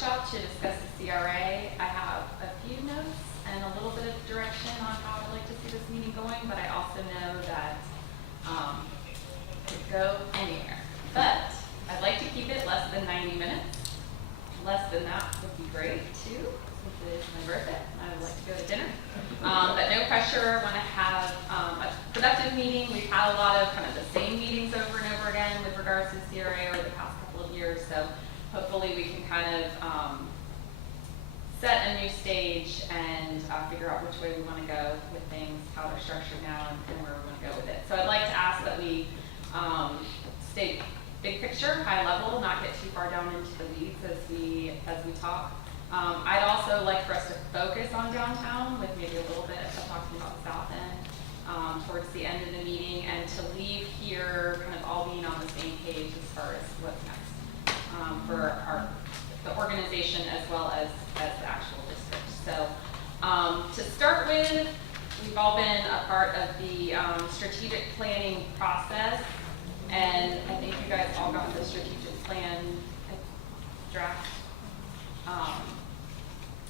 workshop to discuss the CRA. I have a few notes and a little bit of direction on how I'd like to see this meeting going, but I also know that it could go anywhere. But I'd like to keep it less than 90 minutes. Less than that would be great too, since it is my birthday. I would like to go to dinner. But no pressure. I want to have a productive meeting. We've had a lot of kind of the same meetings over and over again with regards to CRA over the past couple of years. So hopefully we can kind of set a new stage and figure out which way we want to go with things, how they're structured now, and where we want to go with it. So I'd like to ask that we stay big picture, high level, not get too far down into the weeds as we talk. I'd also like for us to focus on downtown with maybe a little bit of talking about the south end towards the end of the meeting, and to leave here kind of all being on the same page as far as what's next for the organization as well as the actual district. So to start with, we've all been a part of the strategic planning process, and I think you guys all got the strategic plan draft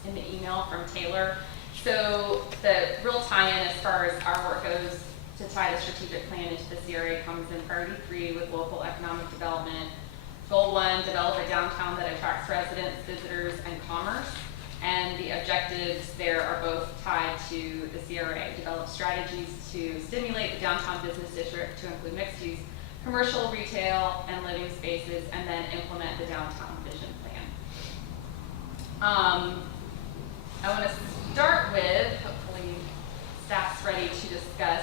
in the email from Taylor. So the real tie-in as far as our work goes to tie the strategic plan into the CRA comes in priority 3 with local economic development. Goal 1, develop a downtown that attracts residents, visitors, and commerce. And the objectives there are both tied to the CRA. Develop strategies to stimulate the downtown business district to include mixed use, commercial, retail, and living spaces, and then implement the downtown vision plan. I want to start with, hopefully staff's ready to discuss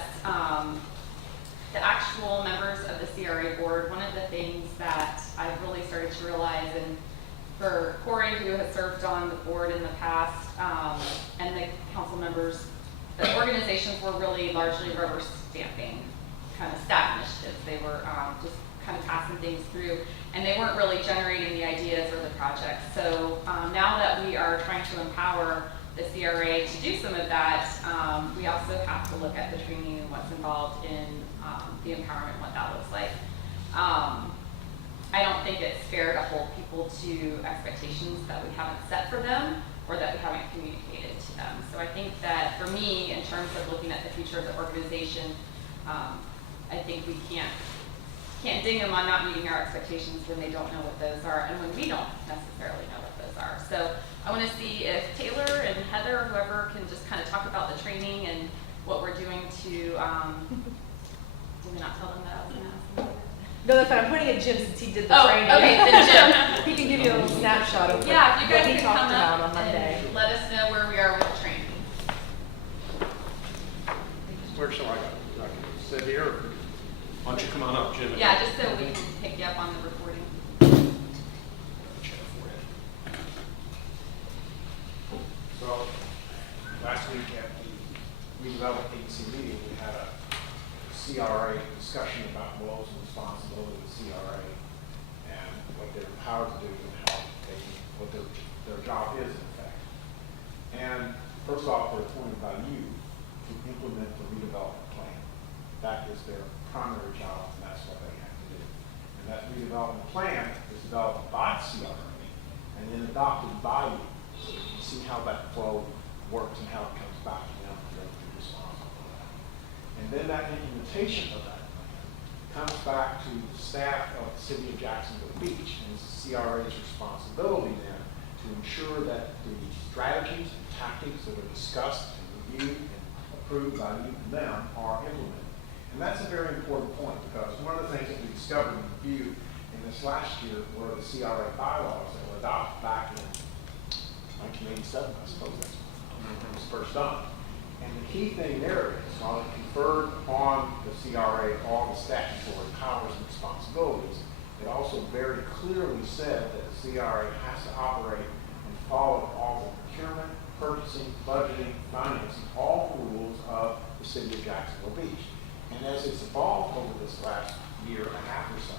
the actual members of the CRA board. One of the things that I've really started to realize, and for Corey, who has served on the board in the past, and the council members, the organizations were really largely rubber stamping kind of staff initiatives. They were just kind of passing things through, and they weren't really generating the ideas or the projects. So now that we are trying to empower the CRA to do some of that, we also have to look at the training and what's involved in the empowerment, what that looks like. I don't think it's fair to hold people to expectations that we haven't set for them or that we haven't communicated to them. So I think that for me, in terms of looking at the future of the organization, I think we can't ding them on not meeting our expectations when they don't know what those are and when we don't necessarily know what those are. So I want to see if Taylor and Heather, whoever, can just kind of talk about the training and what we're doing to, did we not tell them that I was going to ask them? No, that's fine. I'm pointing at Jim since he did the training. Okay, then Jim. He can give you a little snapshot of if you guys what he can talked come about up on Monday. and let us know where we are with the training. Where shall I go? I can sit here, or why don't you come on up, Jim? Yeah, just so we can pick you up on the recording. So, last week at the Redevelopment Agency meeting, we had a CRA discussion about roles and responsibilities of the CRA and what they're empowered to do and what their job is, in fact. And first off, they're appointed by you to implement the redevelopment plan. That is their primary job, and that's what they have to do. And that redevelopment plan is developed by CRA and then adopted by you. So you can see how that flow works and how it comes back to them, and they're responsible for that. And then that implementation of that plan comes back to the staff of the city of Jacksonville Beach, and it's the CRA's responsibility then to ensure that the strategies and tactics that are discussed and reviewed and approved by you and them are implemented. And that's a very important point, because one of the things that we discovered and reviewed in this last year were the Cra Bylaws that were adopted back in 1987, I suppose that's when it was first done. And the key thing there is, while it conferred on the CRA all the statutory powers and responsibilities, it also very clearly said that the CRA has to operate and follow all the procurement, purchasing, budgeting, financing, all the rules of the city of Jacksonville Beach. And as it's evolved over this last year and a half or so,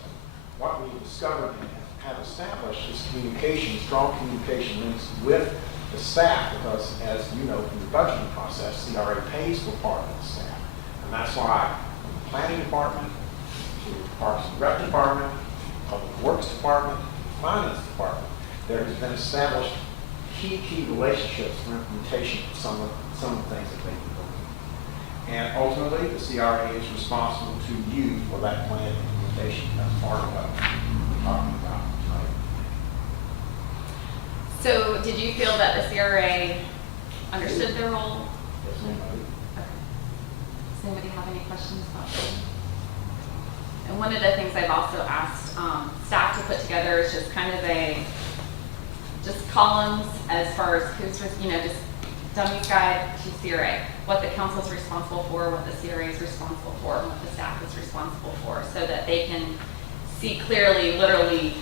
what we've discovered and have established is communication, strong communication links with the staff, because as you know from the budgeting process, CRA pays for part of the staff. And that's why from the planning department to the Parks and Rec department, Public Works department, finance department, there has been established key relationships for implementation of some of the things that they do. And ultimately, the CRA is responsible to you for that plan implementation. That's part of what we're talking about tonight. So did you feel that the CRA understood their role? Yes, ma'am, I do. Okay. Does anybody have any questions about that? And one of the things I've also asked staff to put together is just kind of just columns as far as who's, just dummies guide to CRA, what the council's responsible for, what the CRA is responsible for, and what the staff is responsible for, so that they can see clearly, literally,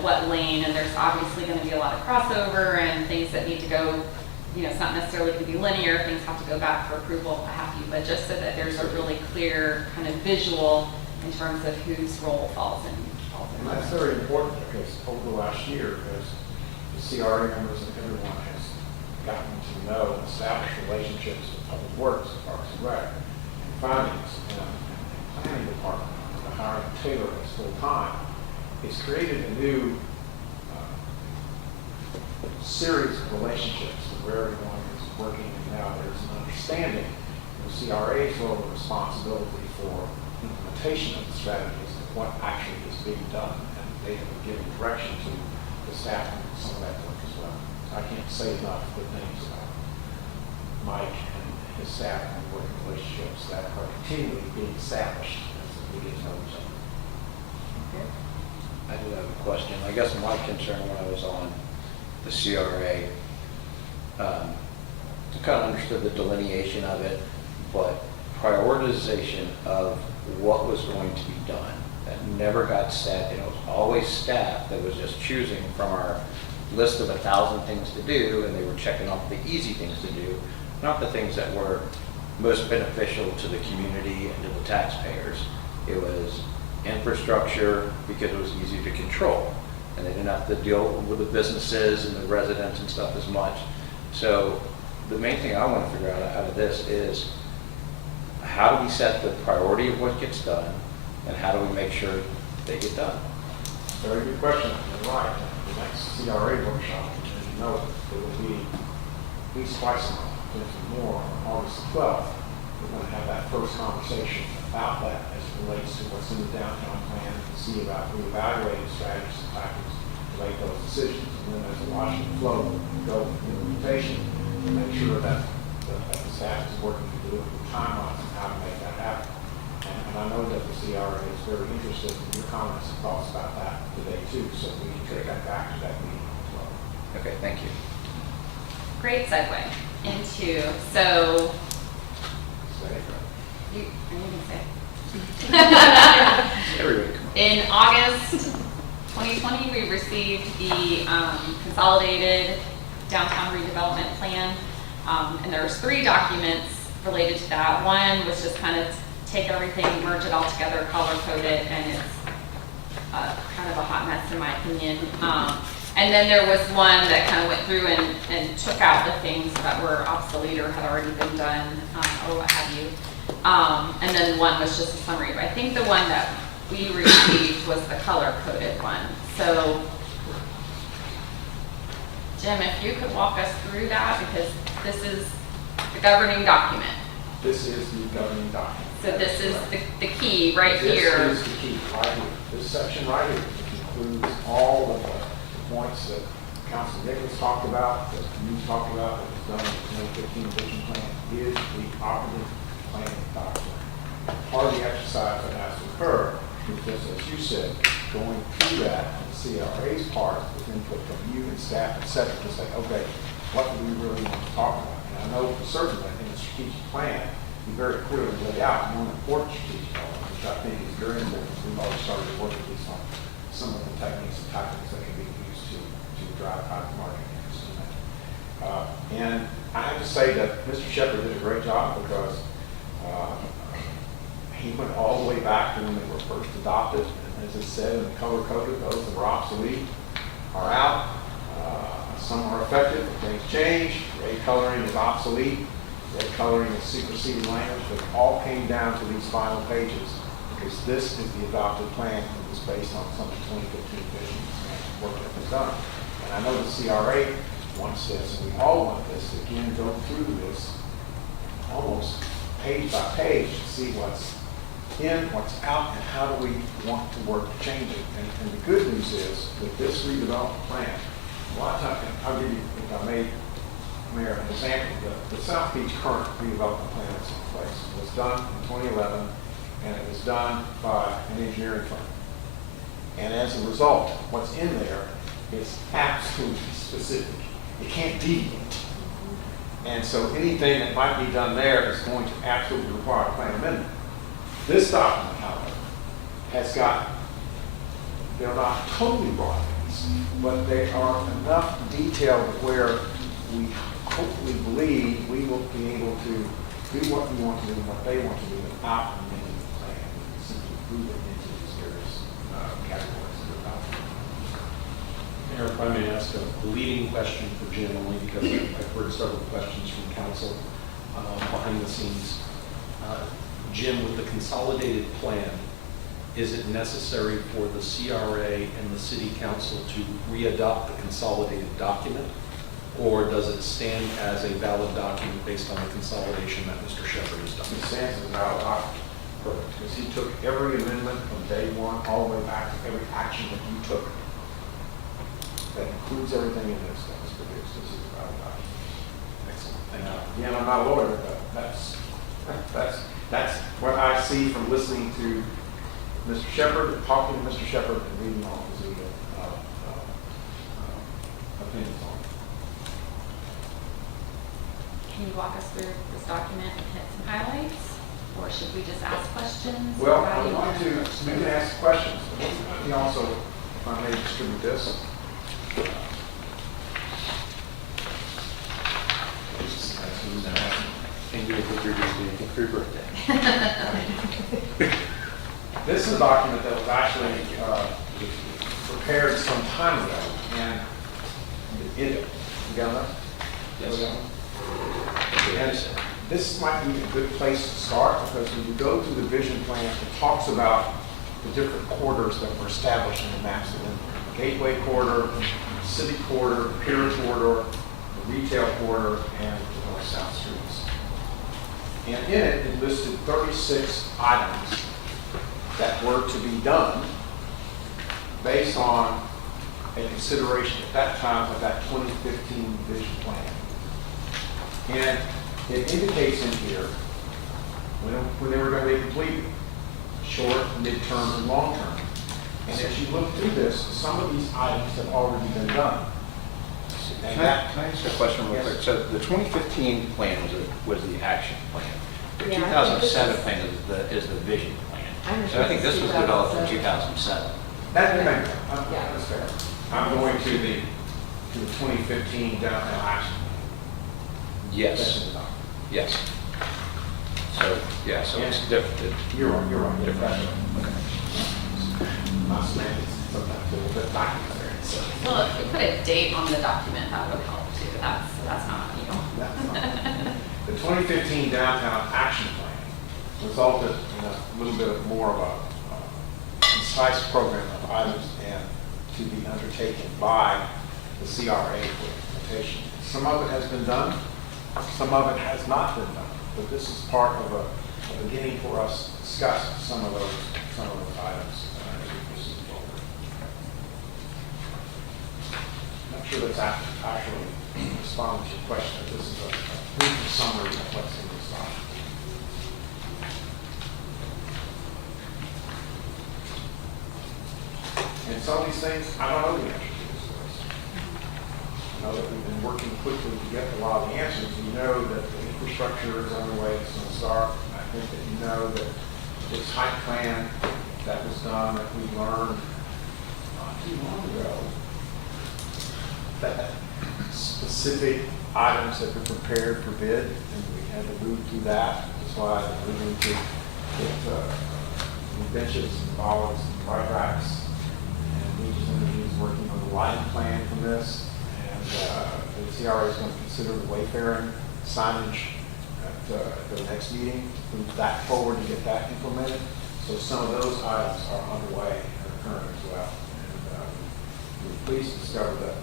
what lane, and there's obviously going to be a lot of crossover and things that need to go, it's not necessarily going to be linear, things have to go back for approval, what have you, but just so that there's a really clear kind of visual in terms of whose role falls in. And that's very important because over the last year, as the CRA members and everyone has gotten to know and establish relationships with public works, Parks and Rec, and finance, and planning department, and hiring Taylor as full time, it's created a new series of relationships where everyone is working, and now there's an understanding of the CRA's role and responsibility for implementation of the strategies and what actually is being done, and they have been giving direction to the staff and some of that work as well. I can't say enough good things about Mike and his staff and the working relationships that are continually being established as we get to know each other. I do have a question. I guess my concern when I was on the CRA, I kind of understood the delineation of it, but prioritization of what was going to be done, that never got set, and it was always staff that was just choosing from our list of 1,000 things to do, and they were checking off the easy things to do, not the things that were most beneficial to the community and to the taxpayers. It was infrastructure because it was easy to control, and they didn't have to deal with the businesses and the residents and stuff as much. So the main thing I want to figure out of this is, how do we set the priority of what gets done, and how do we make sure they get done? Very good question. You're right. The next CRA workshop, as you know, it will be at least twice a month, if more, on August 12th. We're going to have that first conversation about that as it relates to what's in the downtown plan, and see about reevaluating strategies and tactics to make those decisions. And then there's a Washington flow to go with implementation to make sure that the staff is working to do it with timelines and how to make that happen. And I know that the CRA is very interested in your comments and thoughts about that today too, so we can take that back to that meeting as well. Okay, thank you. Great segue into, so, Say it. you can say. Everybody come on. In August 2020, we received the Consolidated Downtown Redevelopment Plan, and there's 3 documents related to that. One was just kind of take everything, merge it all together, color code it, and it's kind of a hot mess in my opinion. And then there was one that kind of went through and took out the things that were obsolete or had already been done, or what have you. And then one was just a summary. But I think the one that we received was the color-coded one. So, Jim, if you could walk us through that, because this is the governing document. This is the governing document. So this is the key right here. This is the key right here. This section right here, which includes all of the points that Councilman Nicholas talked about, that you talked about, that was done in the 2015 vision plan, is the operative plan document. Part of the exercise that has to occur is just as you said, going through that and CRA's part with input from you and staff, et cetera, to say, okay, what do we really want to talk about? And I know for certain that in the strategic plan, you very clearly lay out one important strategic element, which I think is very important. We've already started to work at least on some of the techniques and tactics that can be used to drive private market interest in that. And I have to say that Mr. Shepard did a great job because he went all the way back to when they were first adopted. And as it said in the color coded, those that were obsolete are out. Some are effective, but things change. Red coloring is obsolete. Red coloring is superseded language, but it all came down to these final pages because this is the adopted plan that was based on some of the 2015 vision and work that was done. And And I know the CRA wants this, and we all want this, to again, go through this almost page by page to see what's in, what's out, and how do we want to work to change it. And the good news is, with this redevelopment plan, a lot of times, and I'll give you, if I may, Mayor, an example, the South Beach current redevelopment plan that's in place was done in 2011, and it was done by an engineering firm. And as a result, what's in there is absolutely specific. It can't deviate. And so anything that might be done there is going to absolutely require a plan amendment. This document, however, has got, they're not totally broad things, but they are enough detailed where we hopefully believe we will be able to do what we want to do and what they want to do without amending the plan. We can simply move it into these various categories of development. Mayor, if I may ask a leading question for Jim, only because I've heard several questions from council behind the scenes. Jim, with the consolidated plan, is it necessary for the CRA and the city council to re-adopt the consolidated document? Or does it stand as a valid document based on the consolidation that Mr. Shepherd has done? It stands as a valid document. Perfect. Because he took every amendment from day one all the way back to every action that you took. That includes everything in this that was produced. This is a valid document. Excellent, thank you. Again, I'm not a lawyer, but that's what I see from listening to Mr. Shepherd, talking to Mr. Shepherd, and reading all his legal opinions on it. Can you walk us through this document and hit some highlights? Or should we just ask questions? Well, How I do you want want to, we can ask questions. But we also, if I may distribute this. And you think you're just doing it for your birthday. This is a document that was actually prepared some time ago, and you got that? Yes. And this might be a good place to start, because when you go through the vision plan, it talks about the different corridors that were established in the maps. The Gateway Corridor, the City Corridor, the Pier Corridor, the Retail Corridor, and the North-South Streets. And in it, it listed 36 items that were to be done based on a consideration at that time of that 2015 vision plan. And it indicates in here when they were going to be completed, short, midterm, and long term. And as you look through this, some of these items have already been done. And Can I ask a question real quick? So the 2015 plan was the action plan. The Yeah, I think this 2007 is- plan is the vision plan. I'm So I think sure this was it's developed in 2007. 2007. That, Yeah. that's fair. I'm going to the 2015 downtown action. That's Yes, in the document. yes. So, yeah, so it's different. You're right, Different. That's right. My semantics sometimes a little bit back there, so. Well, if you put a date on the document, that would help too. That's not, That's fine. The 2015 downtown action plan resulted in a little bit more of a concise program of items and to be undertaken by the CRA for implementation. Some of it has been done, some of it has not been done, but this is part of a beginning for us to discuss some of those items as we proceed forward. I'm not sure that's actually responding to your question, but this is a brief summary of what's in this document. And some of these things, I don't know the answer to this list. I know that we've been working quickly to get a lot of the answers. You know that the infrastructure is underway, it's going to start. I think that you know that this height plan that was done, that we learned not too long ago, that specific items have been prepared for bid, and we had to move through that. That's why we're going to get new benches and bollards and bike racks. And Regis Energy is working on the lighting plan from this. And the CRA is going to consider the wayfaring signage at the next meeting, to move that forward to get that implemented. So some of those items are underway and occurring as well. And we're pleased to discover that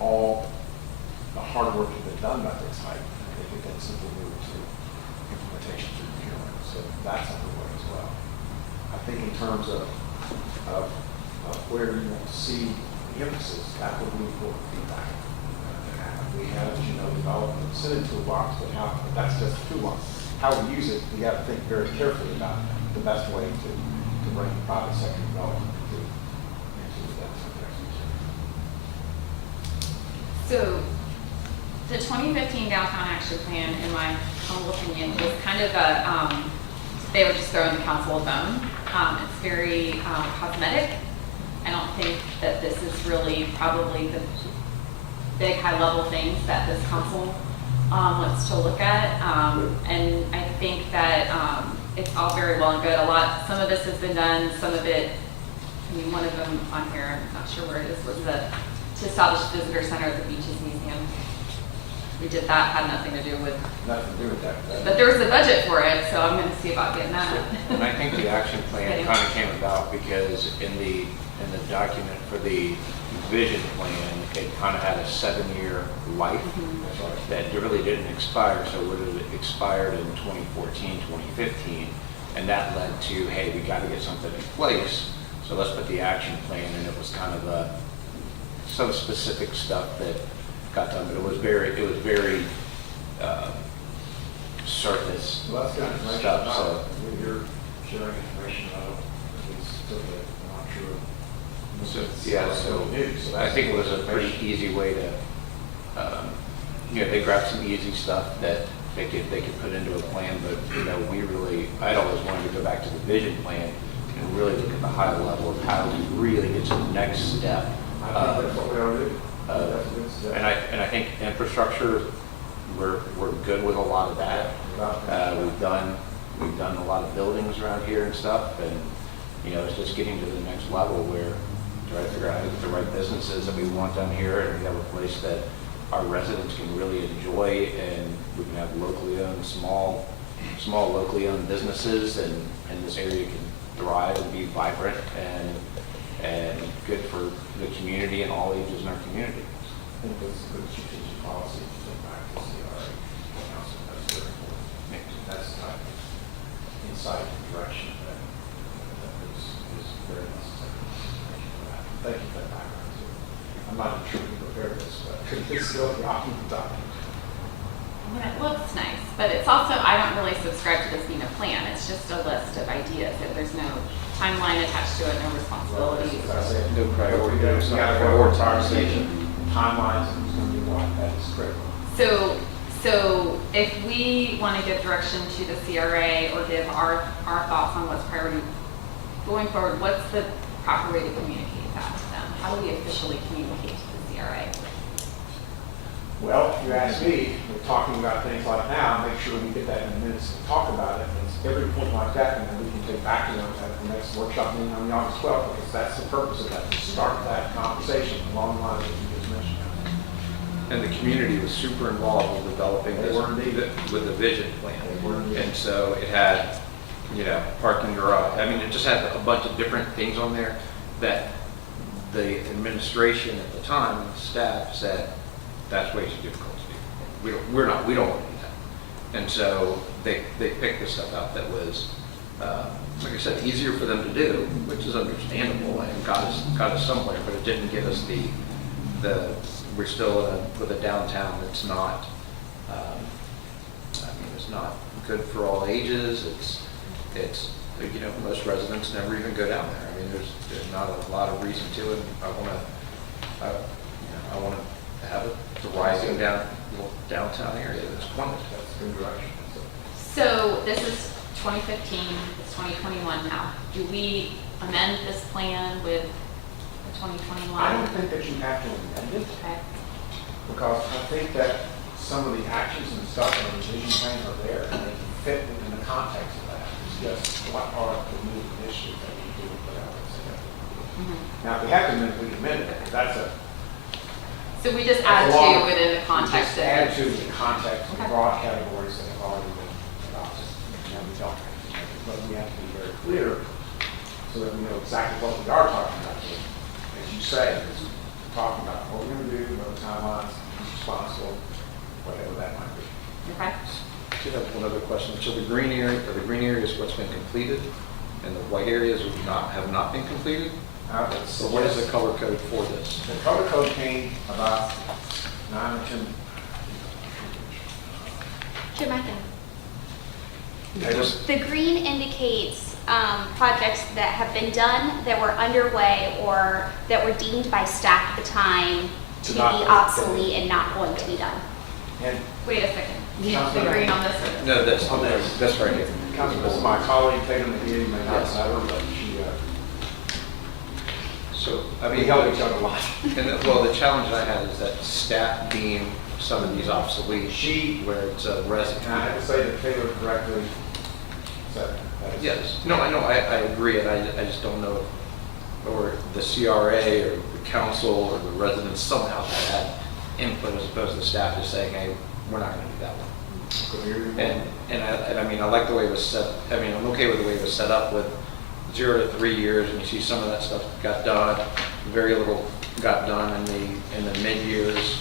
all the hard work has been done by this height, and they could then simply move to implementation through procurement. So that's underway as well. I think in terms of where you want to see the emphasis, that would be important feedback to have. We have, as you know, developed an incentive toolbox, but that's just a toolbox. How we use it, we have to think very carefully about the best way to bring the private sector development into that subject. So the 2015 downtown action plan, in my humble opinion, was kind of a, they were just throwing the council a bone. It's very cosmetic. I don't think that this is really probably the big high-level things that this council wants to look at. And I think that it's all very well and good. Some of this has been done, some of it, I mean, one of them on here, I'm not sure where it is, was to establish a visitor center at the Beaches Museum. We did that, had nothing to do with, Nothing to do with that. but there was a budget for it, so I'm gonna see about getting that. And I think the action plan Getting- kind of came about because in the document for the vision plan, it kind of had a 7-year life That's right. that really didn't expire. So it would have expired in 2014, 2015. And that led to, hey, we got to get something in place. So let's put the action plan, and it was kind of some specific stuff that got done, but it was very surface Well, that's good information. stuff. So You're sharing information out of, at least, so that I'm not sure. yeah, so I think it was a pretty easy way to, they grabbed some easy stuff that they could put into a plan, but I'd always wanted to go back to the vision plan and really look at the high level of how we really get to the next step. I think that's what we ought to do. That's a good step. And I think infrastructure, we're good with a lot of that. We've done a lot of buildings around here and stuff, and it's just getting to the next level where try to figure out the right businesses that we want down here, and we have a place that our residents can really enjoy, and we can have locally owned, small locally owned businesses, and this area can thrive and be vibrant and good for the community and all ages in our community. I think that's a good strategic policy to take back to CRA council. That's very important. That's the type of insight and direction that is very necessary. Thank you for that background too. I'm not sure we prepared this, but it's still the optimal document. I mean, it looks nice, but it's also, I don't really subscribe to this being a plan. It's just a list of ideas. There's no timeline attached to it, no responsibilities. As I said, No priority. We got to prioritize timelines and who's going to do what. That is critical. So if we want to give direction to the CRA or give our thoughts on what's priority going forward, what's the proper way to communicate that to them? How do we officially communicate to the CRA? Well, if you ask me, we're talking about things like now, make sure we get that in minutes and talk about it. And it's every point like that, and then we can take back to them at the next workshop meeting on the August 12th, because that's the purpose of that, to start that conversation along the lines that you just mentioned. And the community was super involved with developing They this, were indeed. with the vision plan. They were indeed. And so it had, parking garage. I mean, it just had a bunch of different things on there that the administration at the time, the staff said, that's way too difficult to do. We don't want to do that. And so they picked the stuff out that was, like I said, easier for them to do, which is understandable and got us somewhere, but it didn't give us we're still with a downtown that's not, it's not good for all ages. It's most residents never even go down there. I mean, there's not a lot of reason to it. I want to have a thriving downtown area that's wonderful. That's a good direction. So this is 2015, it's 2021 now. Do we amend this plan with the 2021? I don't think that you have to amend it, Okay. because I think that some of the actions and stuff in the vision plan are there, and they can fit within the context of that. It's just what are the new initiatives that we do put out. Now, if we have to amend it, we can amend it. That's a So we just add That's a to long- within the context just add to of. the context of the Okay. broad categories that have already been adopted. And we don't have to make it, but we have to be very clear so that we know exactly what we are talking about. As you say, is talking about what we're gonna do, what the timelines, who's responsible, whatever that might be. Okay. I did have one other question. So the green area, are the green areas what's been completed, and the white areas have not been completed? So what is the color code for this? The color code came about 9 or 10. Jim, I can. I just, The green indicates projects that have been done, that were underway, or that were deemed by staff at the time to be Not- obsolete and not going to be done. And Wait a second. You Councilman- the green on this or? no, that's right here. Councilman, this is my colleague Tatum McGee, may not Yes. know her, but So, I we mean, help each other a lot. well, the challenge I had is that staff deem some of these obsolete. She- Where it's a resident. And I have to say that Taylor correctly said that. Yes, no, I know, I agree, and I just don't know, or the CRA or the council or the residents somehow had input as opposed to staff just saying, hey, we're not gonna do that one. And I mean, I like the way it was set, I mean, I'm okay with the way it was set up with 0 to 3 years, and you see some of that stuff got done, very little got done in the mid-years,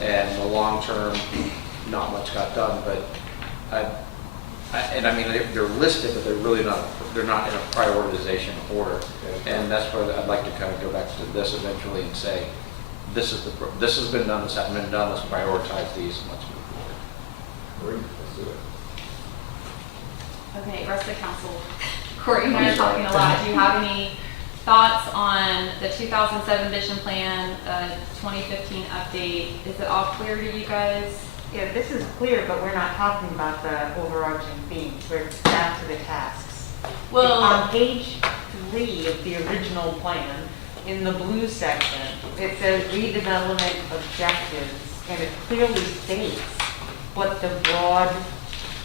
and the long term, not much got done, but and I mean, they're listed, but they're really not, they're not in a prioritization order. And that's where I'd like to kind of go back to this eventually and say, this has been done, this hasn't been done, let's prioritize these, and let's move forward. Great, let's do it. Okay, rest of the council. Courtney and I are talking a lot. Do you have any thoughts on the 2007 vision plan, 2015 update? Is it all clear to you guys? Yeah, this is clear, but we're not talking about the overarching themes. We're down to the tasks. Well, On page 3 of the original plan, in the blue section, it says redevelopment objectives, and it clearly states what the broad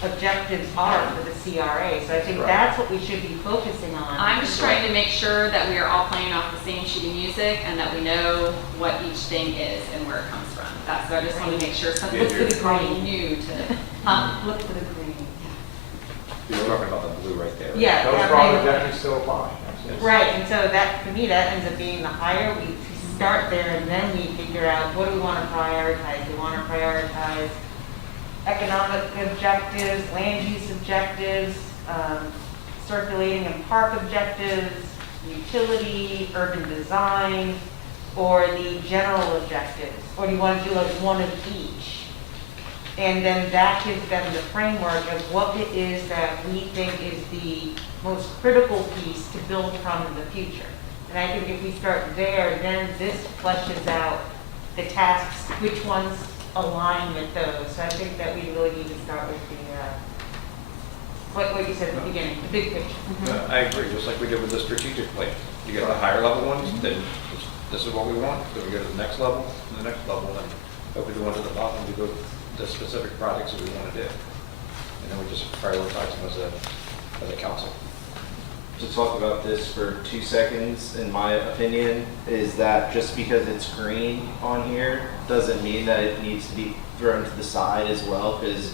objectives are for the CRA. So I think Right. that's what we should be focusing on. I'm just trying to make sure that we are all playing off the same sheet of music and that we know what each thing is and where it comes from. That's, so I just want to make sure something Look for the all green. new to, Look for the green. You're talking about the blue right there. right? Yeah. Those that broad may- objectives still apply. Absolutely. Right, and so that, to me, that ends up being the higher, we start there and then we figure out what do we want to prioritize. We want to prioritize economic objectives, land use objectives, circulating and park objectives, utility, urban design, or the general objectives? Or do you want to do like one of each? And then that gives them the framework of what it is that we think is the most critical piece to build from in the future. And I think if we start there, then this fleshes out the tasks, which ones align with those. So I think that we really need to start with the, what you said at the beginning, the big picture. I agree, just like we did with the strategic plan. You get the higher level ones, then this is what we want, then we go to the next level, and the next level, and hopefully the ones at the bottom, we go to the specific projects that we want to do. And then we just prioritize them as a council. To talk about this for 2 seconds, in my opinion, is that just because it's green on here doesn't mean that it needs to be thrown to the side as well, because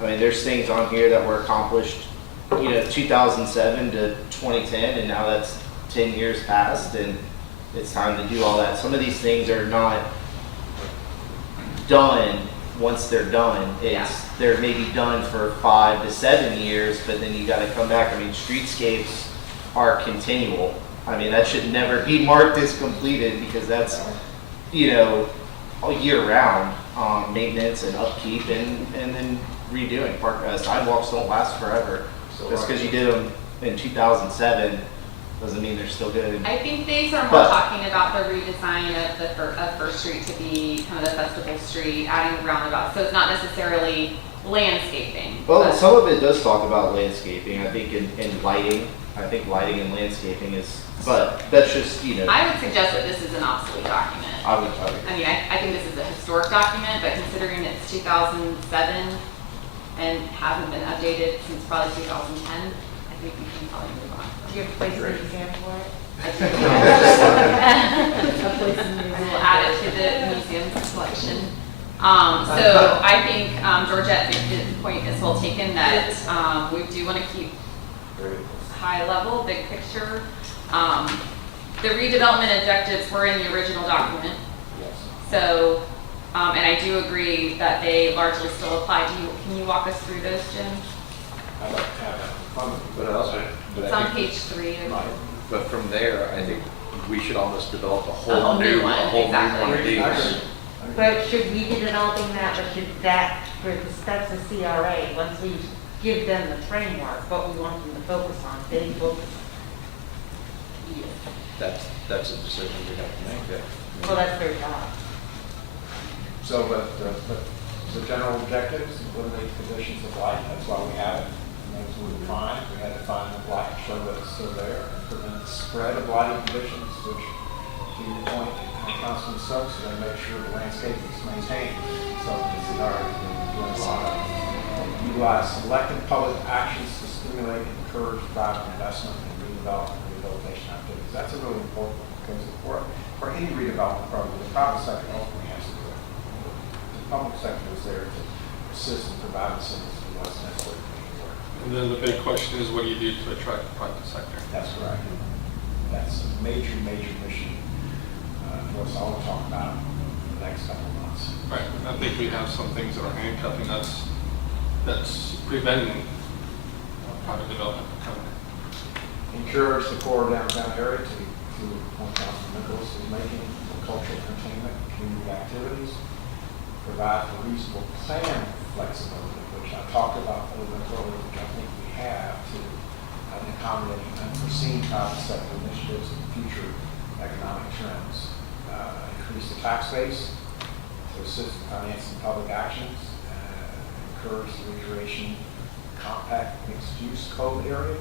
I mean, there's things on here that were accomplished, 2007 to 2010, and now that's 10 years past, and it's time to do all that. Some of these things are not done once they're done. They're maybe done for 5 to 7 years, but then you got to come back. I mean, streetscapes are continual. I mean, that should never be marked as completed because that's, all year round maintenance and upkeep and then redoing. Sidewalks don't last forever. Just because you did them in 2007 doesn't mean they're still good. I think these are more But- talking about the redesign of First Street to be kind of the festival street, adding the roundabout. So it's not necessarily landscaping. Well, but- some of it does talk about landscaping, I think, in lighting. I think lighting and landscaping is, but that's just, I would suggest that this is an obsolete document. I would, I mean, I think this is a historic document, but considering it's 2007 and hasn't been updated since probably 2010, I think we can probably move on. Do you have a place in the museum for it? I think we'll add it to the museum's collection. So I think Georgette's point is well taken that we do want to keep high level, big picture. The redevelopment objectives were in the original document. So, and I do agree that they largely still apply. Can you walk us through those, Jim? I'd like to have that in front of me. But also, but It's I on think, page 3. Right. but from there, I think we should almost develop a whole whole new new, one, a whole exactly. new one of these. I agree. But should we be developing that, or should that, that's a CRA, once we give them the framework, what we want them to focus on, they focus on. That's a decision we have to make, yeah. Well, that's their job. So, but the general objectives, eliminate conditions of light, that's why we have it. And those were defined, we had to find the light, show that it's still there, and prevent the spread of lighting conditions, which, to your point, Councilman Stokes, is going to make sure the landscape is maintained. So, it's in our, doing a lot of, utilize selected public actions to stimulate and encourage private investment in redevelopment and rehabilitation activities. That's a really important one, because for any redevelopment program, the private sector ultimately has to do it. The public sector is there to assist and provide incentives to what's necessary to make it work. And then the big question is, what do you do to attract the private sector? That's correct. That's a major, major mission for us all to talk about in the next couple of months. Right, and I think we have some things that are handcuffing us that's preventing private development from coming. Encourage the core downtown area to what Councilman Nicholas is making for cultural entertainment, community activities, provide for reasonable plan flexibility, which I talked about a little bit earlier, which I think we have to accommodate unforeseen private sector initiatives and future economic trends. Increase the tax base to assist in financing public actions, encourage the recreation compact mixed-use code area,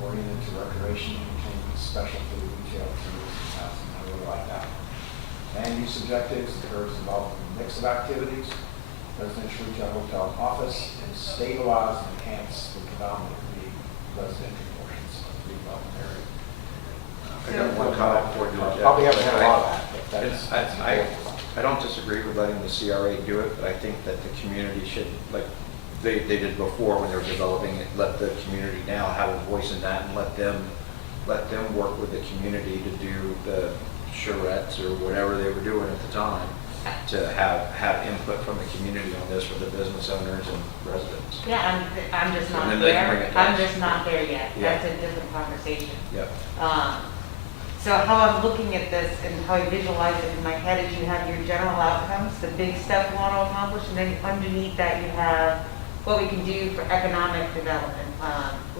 oriented to recreation, entertainment, specialty, retail, tourism, housing. I really like that. Land use objectives, encourage involvement in a mix of activities, residential, retail, hotel, office, and stabilize and enhance the predominantly residential portions of the redevelopment area. I got one comment before you. Probably haven't had a lot of that, but that's I don't disagree with letting the CRA do it, but I think that the community should, like they did before when they were developing it, let the community now have a voice in that and let them work with the community to do the charrettes or whatever they were doing at the time, to have input from the community on this for the business owners and residents. Yeah, I'm just And not then they can bring there. it I'm down. just not there yet. Yeah. That's a different conversation. Yep. So how I'm looking at this and how I visualize it in my head is you have your general outcomes, the big stuff you want to accomplish, and then underneath that you have what we can do for economic development,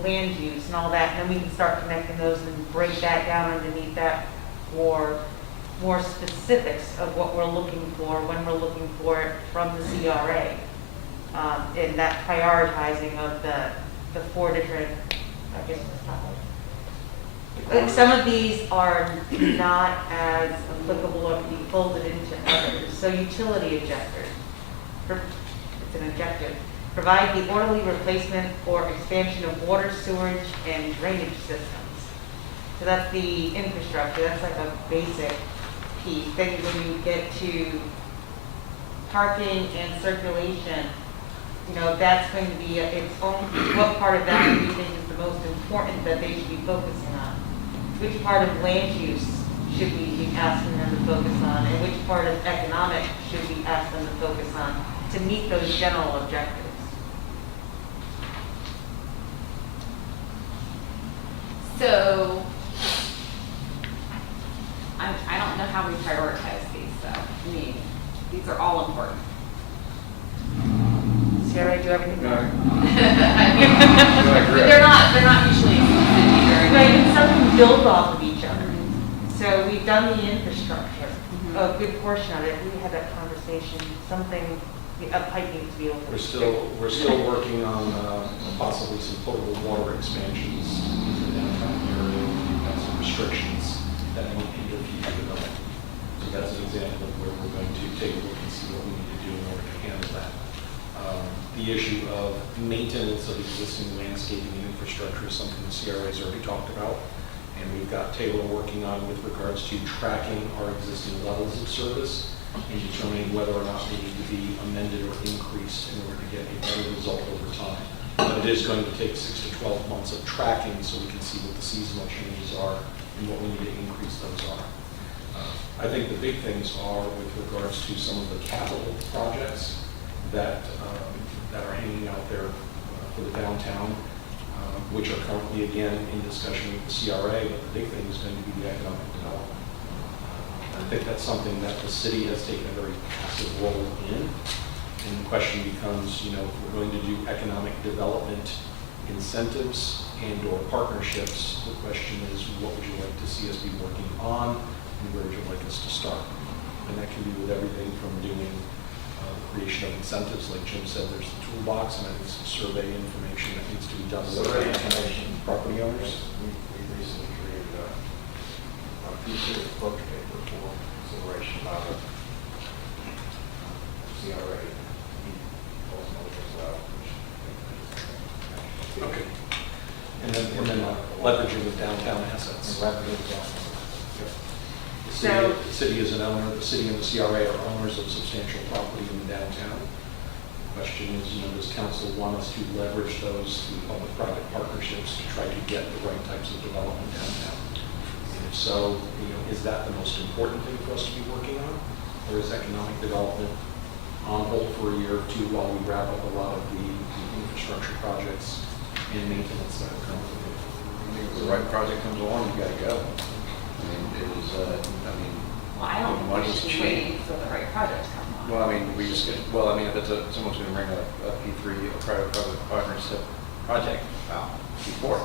land use and all that, and then we can start connecting those and break that down underneath that for more specifics of what we're looking for, when we're looking for it from the CRA, and that prioritizing of the 4 different, I guess it's not like some of these are not as applicable or can be folded into others. So utility objectors, it's an objective. Provide the orderly replacement or expansion of water, sewage, and drainage systems. So that's the infrastructure. That's like a basic piece. Then when you get to parking and circulation, that's going to be its own. What part of that do you think is the most important that they should be focusing on? Which part of land use should we be asking them to focus on, and which part of economic should we ask them to focus on to meet those general objectives? So, I don't know how we prioritize these, though. I mean, these are all important. Sarah, do you have anything? No. I mean, they're not usually included either. Right, and some can build off of each other. So we've done the infrastructure, a good portion of it. We had that conversation, something, a pipe needs to be open. We're still working on possibly some potable water expansions into the downtown area. We've got some restrictions that won't hinder future development. So that's an example of where we're going to take a look and see what we need to do in order to handle that. The issue of maintenance of existing landscaping and infrastructure is something the CRA has already talked about. And we've got Taylor working on with regards to tracking our existing levels of service and determining whether or not they need to be amended or increased in order to get a better result over time. But it is going to take 6 to 12 months of tracking so we can see what the seasonal changes are and what we need to increase those are. I think the big things are with regards to some of the capital projects that are hanging out there for the downtown, which are currently, again, in discussion with the CRA, but the big thing is going to be the economic development. I think that's something that the city has taken a very passive role in. And the question becomes, if we're going to do economic development incentives and/or partnerships, the question is, what would you like to see us be working on, and where would you like us to start? And that can be with everything from doing the creation of incentives, like Jim said, there's the toolbox, and I think some survey information that needs to be done with Survey information. property owners. We recently created a piece of approach paper for consideration by the CRA, ultimately as well. Okay. And then leveraging the downtown assets. And rapidly development. The city is an owner, the city and the CRA are owners of substantial property in the downtown. The question is, does council want us to leverage those through public-private partnerships to try to get the right types of development downtown? And if so, is that the most important thing for us to be working on? Or is economic development on hold for a year or two while we wrap up a lot of the infrastructure projects and maintenance that are currently there? If the right project comes along, you gotta go. Well, I don't think we money's should be cheap. waiting for the right project to come along. Well, we just get, if someone's gonna bring a P3, a private-public partnership project, P4,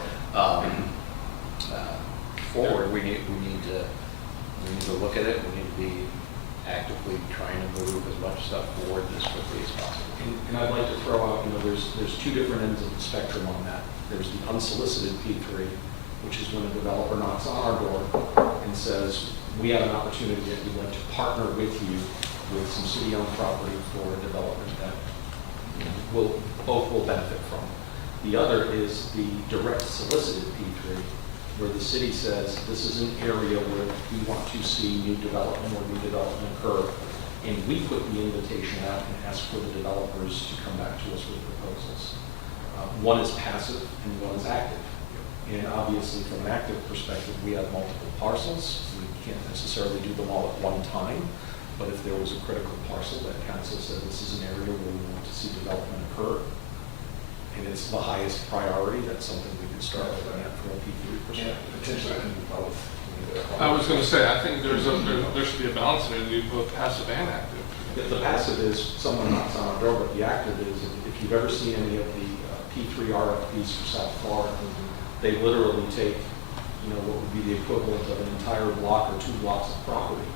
forward, we need to look at it, we need to be actively trying to move as much stuff forward as quickly as possible. And I'd like to throw out, there's two different ends of the spectrum on that. There's the unsolicited P3, which is when a developer knocks on our door and says, we have an opportunity that we'd like to partner with you with some city-owned property for a development that both will benefit from. The other is the direct solicited P3, where the city says, this is an area where we want to see new development or redevelopment occur, and we put the invitation out and ask for the developers to come back to us with proposals. One is passive and one is active. And obviously, from an active perspective, we have multiple parcels. We can't necessarily do them all at one time, but if there was a critical parcel that council said this is an area where we want to see development occur, and it's the highest priority, that's something we could start looking at from a P3 perspective. Potentially, I can do both. I was going to say, I think there should be a balance there, do both passive and active. The passive is someone knocks on our door, but the active is, if you've ever seen any of the P3 RFPs for South Florida, they literally take, what would be the equivalent of an entire block or 2 blocks of property,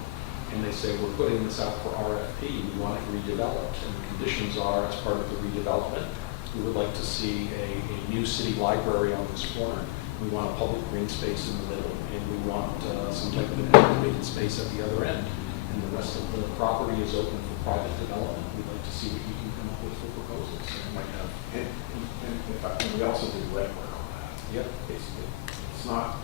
and they say, we're putting this out for RFP, we want it redeveloped, and the conditions are, as part of the redevelopment, we would like to see a new city library on this corner, we want a public green space in the middle, and we want some type of an activated space at the other end, and the rest of the property is open for private development. We'd like to see what you can come up with for proposals. You might have. And we also do legwork on that. Yep. It's not,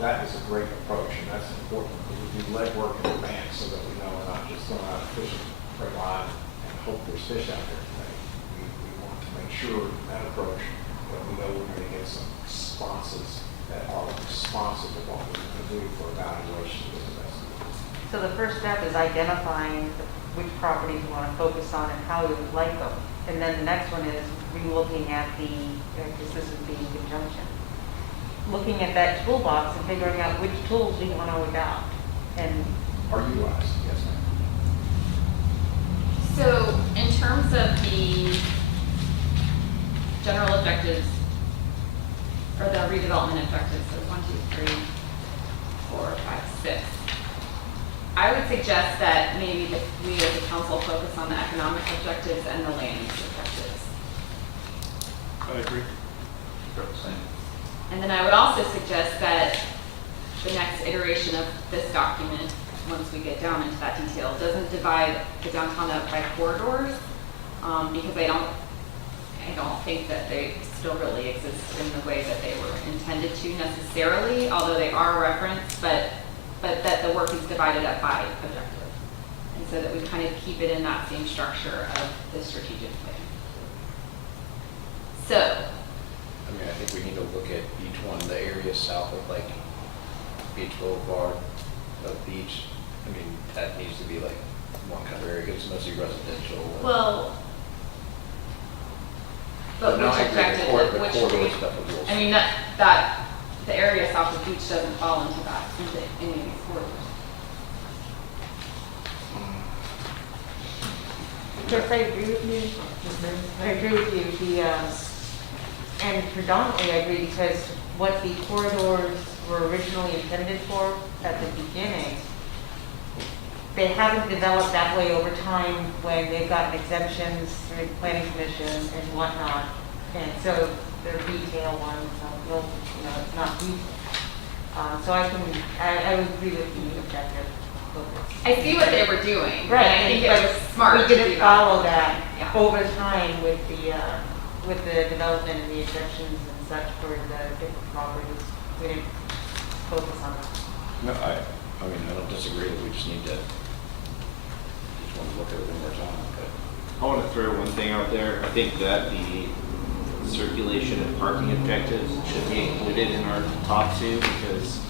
that is a great approach, and that's important, because we do legwork in advance so that we know we're not just throwing out a fishing line and hope there's fish out there today. We want to make sure in that approach that we know we're going to get some responses that are responsive to what we're going to do for evaluation of the investment. So the first step is identifying which properties you want to focus on and how you would like them. And then the next one is re-looking at because this would be in conjunction, looking at that toolbox and figuring out which tools we want to adopt. And Or utilize, yes, ma'am. So in terms of the general objectives, or the redevelopment objectives, so 1, 2, 3, 4, 5, 6. I would suggest that maybe we as a council focus on the economic objectives and the land use objectives. I agree. And then I would also suggest that the next iteration of this document, once we get down into that detail, doesn't divide the downtown up by corridors, because I don't think that they still really exist in the way that they were intended to necessarily, although they are referenced, but that the work is divided up by objective. And so that we kind of keep it in that same structure of the strategic plan. So, I think we need to look at each one, the area south of like Beach Boulevard, of beach, I mean, that needs to be like one kind of area, because it's mostly residential. Well, but No, which I agree. The objective, corridor which corridor street? stuff was also- I mean, that, the area south of beach doesn't fall into that, into any of these corridors. Chris, I agree with you. I agree with you. And predominantly I agree because what the corridors were originally intended for at the beginning, they haven't developed that way over time when they've gotten exemptions through the planning commission and whatnot. And so they're retail ones, it's not retail. So I would agree with the objective. I see what they were doing. Right, And I think it but was smart. We to do didn't that. follow that Yeah. over time with the development and the exemptions and such for the different properties. We didn't focus on that. No, I mean, I don't disagree, we just need to, just want to look at it one more time, but. I want to throw one thing out there. I think that the circulation and parking objectives should be included in our top two because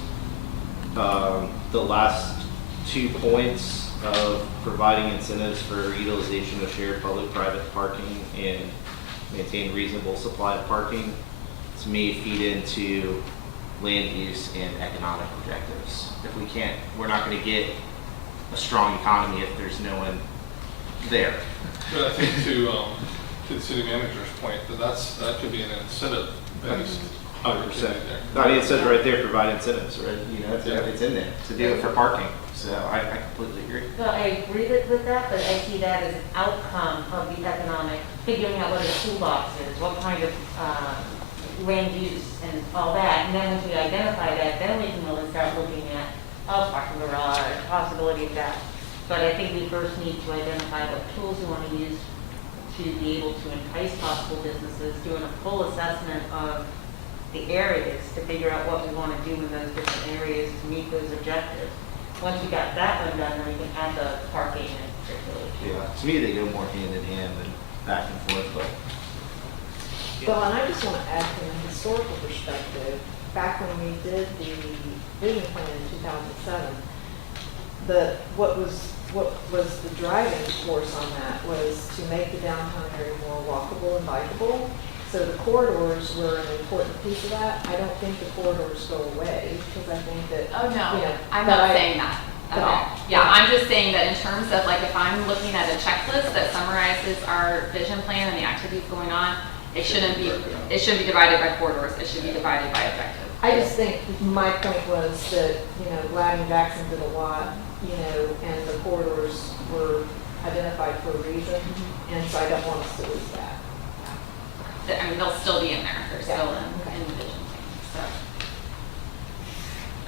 the last 2 points of providing incentives for utilization of shared public-private parking and maintain reasonable supply of parking, to me, feed into land use and economic objectives. If we can't, we're not going to get a strong economy if there's no one there. But I think to the city manager's point, that could be an incentive based. 100%. I mean, it says right there, provide incentives, right? It's in there to do it for parking. So I completely agree. So I agree with that, but I see that as an outcome of the economic, figuring out what a toolbox is, what kind of land use and all that. And then once we identify that, then we can really start looking at a parking garage, possibility of that. But I think we first need to identify what tools we want to use to be able to entice possible businesses, doing a full assessment of the areas to figure out what we want to do in those different areas to meet those objectives. Once we got that one done, then we can add the parking and circulation. Yeah, to me, they go more hand in hand than back and forth, but. Well, and I just want to add from a historical perspective, back when we did the vision plan in 2007, what was the driving force on that was to make the downtown area more walkable and bikeable. So the corridors were an important piece of that. I don't think the corridors go away because I think that. Oh, no, you know, I'm but not I- saying that at Okay. all. Yeah, I'm just saying that in terms of like, if I'm looking at a checklist that summarizes our vision plan and the activities going on, it shouldn't be divided by corridors, it should be divided by objectives. I just think my point was that, Latin Jackson did a lot, and the corridors were identified for a reason, and so I don't want us to lose that. I mean, they'll still be in there, they're still Yeah. in the vision plan,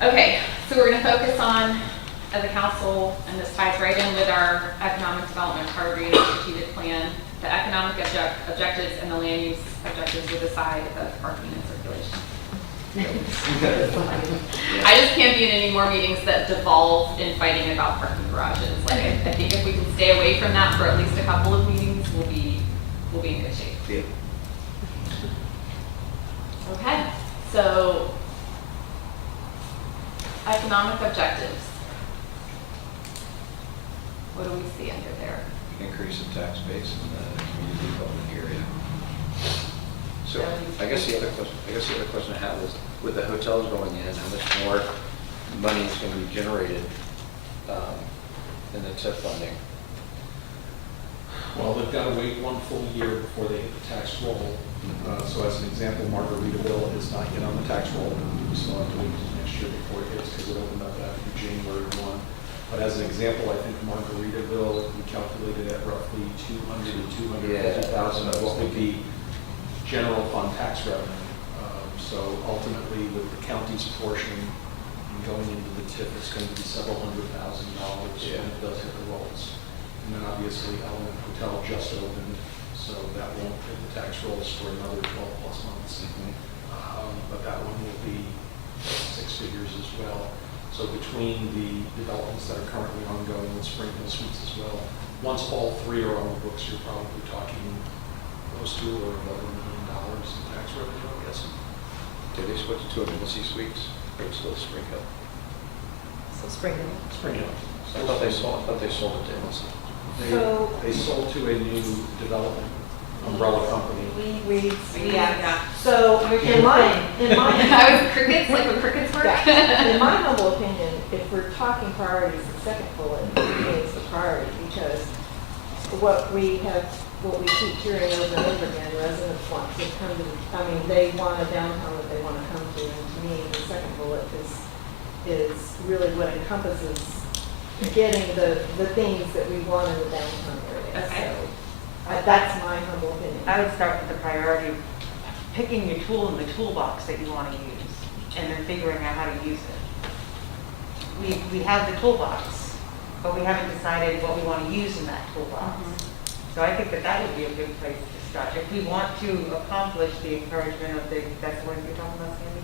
so. Okay, so we're gonna focus on, as a council, and this ties right in with our economic development priority and strategic plan, the economic objectives and the land use objectives with the side of parking and circulation. I just can't be in any more meetings that devolve in fighting about parking garages. Like, I think if we can stay away from that for at least a couple of meetings, we'll be in good shape. Yeah. Okay, so economic objectives. What do we see under there? Increase in tax base in the community development area. So I guess the other question I have is, with the hotels going in, how much more money is going to be generated in the TIF funding? Well, they've got to wait 1 full year before they hit the tax roll. So as an example, Margaritaville is not yet on the tax roll. We still have to wait until next year before it hits because it opened up after January 1. But as an example, I think Margaritaville, we calculated at roughly 200 to 250,000 of what would be general fund tax revenue. So ultimately, with the county's portion and going into the TIF, it's going to be several $100,000 when it does hit the rolls. And then obviously Element Hotel just opened, so that won't hit the tax rolls for another 12 plus months. But that one will be 6 figures as well. So between the developments that are currently ongoing with Spring Hill Suites as well, once all 3 are on the books, you're probably talking those 2 are about $1 million in tax revenue, I'm guessing. Did they switch to Embassy Suites or still Spring Hill? So Springdale. Springdale. I thought they sold it to us. So- They sold to a new development umbrella company. Yeah. So in my, I was crickets, like when crickets work. yeah, in my humble opinion, if we're talking priorities, the second bullet is the priority, because what we keep hearing over and over again, residents want to come to, I mean, they want a downtown that they want to come to, and to me, the second bullet is really what encompasses getting the things that we want in the downtown area. Okay. So, that's my humble opinion. I would start with the priority of picking your tool in the toolbox that you want to use, and then figuring out how to use it. We have the toolbox, but we haven't decided what we want to use in that toolbox. So I think that would be a good place to start. If we want to accomplish the encouragement of that's what you're talking about, Sandy?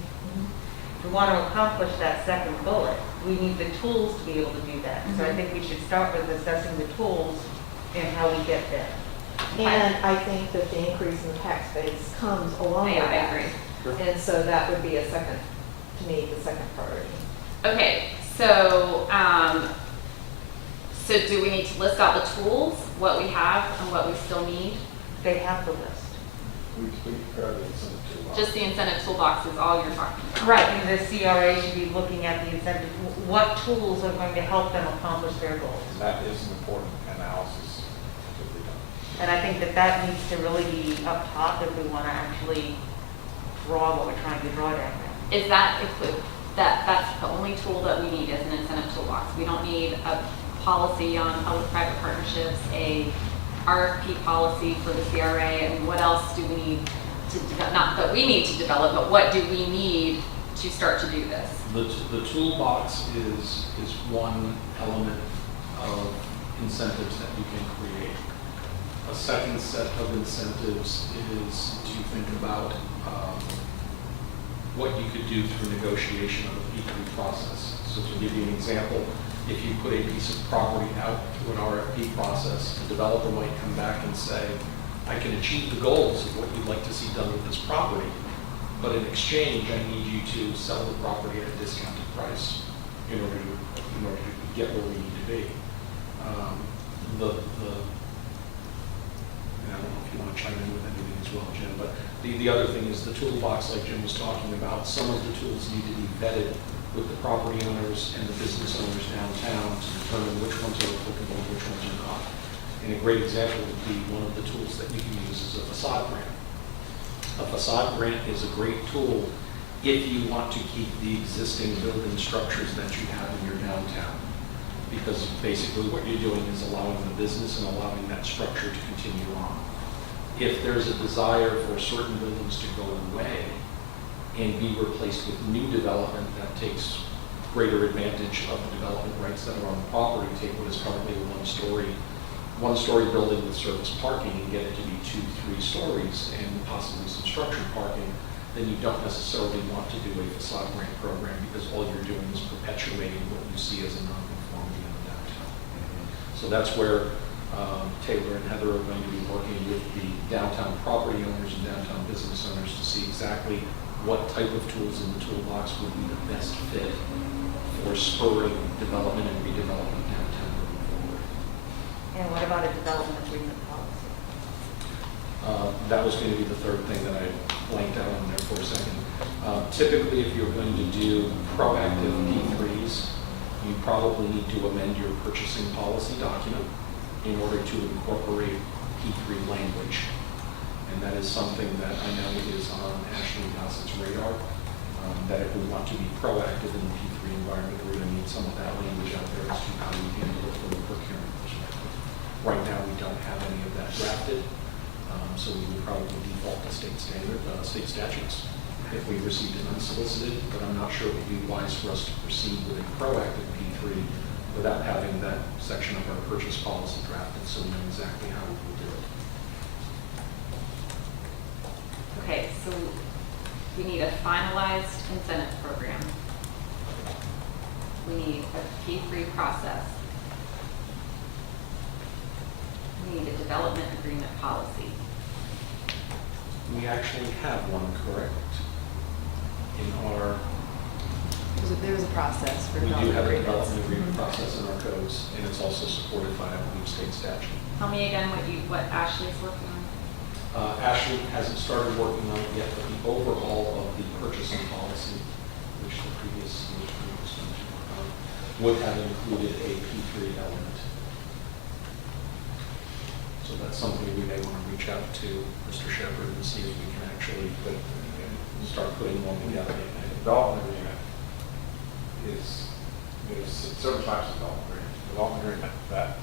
If we want to accomplish that second bullet, we need the tools to be able to do that. So I think we should start with assessing the tools and how we get there. And I think that the increase in the tax base comes along with Yeah, I that. agree. And so that would be to me, the second priority. Okay, so, so do we need to list out the tools, what we have and what we still need? They have the list. We prepared the incentive toolbox. Just the incentive toolbox is all you're talking about? Right, and the CRA should be looking at the incentive, what tools are going to help them accomplish their goals. That is an important analysis to be done. And I think that needs to really be up top if we want to actually draw what we're trying to draw down there. Is that that's the only tool that we need as an incentive toolbox? We don't need a policy on public-private partnerships, a RFP policy for the CRA, and what else do we need to develop? Not that we need to develop, but what do we need to start to do this? The toolbox is one element of incentives that you can create. A second set of incentives is to think about what you could do through negotiation of a P3 process. So to give you an example, if you put a piece of property out through an RFP process, the developer might come back and say, I can achieve the goals of what you'd like to see done with this property, but in exchange, I need you to sell the property at a discounted price in order to get where we need to be. I don't know if you want to chime in with anything as well, Jim, but the other thing is the toolbox, like Jim was talking about. Some of the tools need to be vetted with the property owners and the business owners downtown to determine which ones are applicable and which ones are not. And a great example would be one of the tools that you can use is a facade grant. A facade grant is a great tool if you want to keep the existing building structures that you have in your downtown. Because basically what you're doing is allowing the business and allowing that structure to continue on. If there's a desire for certain buildings to go away and be replaced with new development that takes greater advantage of the development rights that are on the property, take what is currently a one-story building with surface parking and get it to be 2-3 stories and possibly some structured parking, then you don't necessarily want to do a facade grant program because all you're doing is perpetuating what you see as a nonconformity in the downtown. So that's where Taylor and Heather are going to be working with the downtown property owners and downtown business owners to see exactly what type of tools in the toolbox would be the best fit for spurring development and redevelopment downtown moving forward. And what about a development agreement policy? That was going to be the third thing that I blanked out on there for a second. Typically, if you're going to do proactive P3s, you probably need to amend your purchasing policy document in order to incorporate P3 language. And that is something that I know is on Ashley Gossett's radar, that if we want to be proactive in the P3 environment, we're going to need some of that language out there as to how we handle it from a procurement perspective. Right now, we don't have any of that drafted, so we would probably default to state statutes if we received it unsolicited, but I'm not sure it would be wise for us to proceed with a proactive P3 without having that section of our purchase policy drafted so we know exactly how we will do it. Okay, so we need a finalized incentive program. We need a P3 process. We need a development agreement policy. We actually have one, correct? In our, There was a process for We do development have a agreements. development agreement process in our codes, and it's also supported by, I believe, state statute. Tell me again what Ashley's working on. Ashley hasn't started working on it yet, but the overhaul of the purchasing policy, which the previous would have included a P3 element. So that's something we may want to reach out to Mr. Shepherd and see if we can actually start putting one together. Development agreement is, there's certain types of development agreement. Development agreement that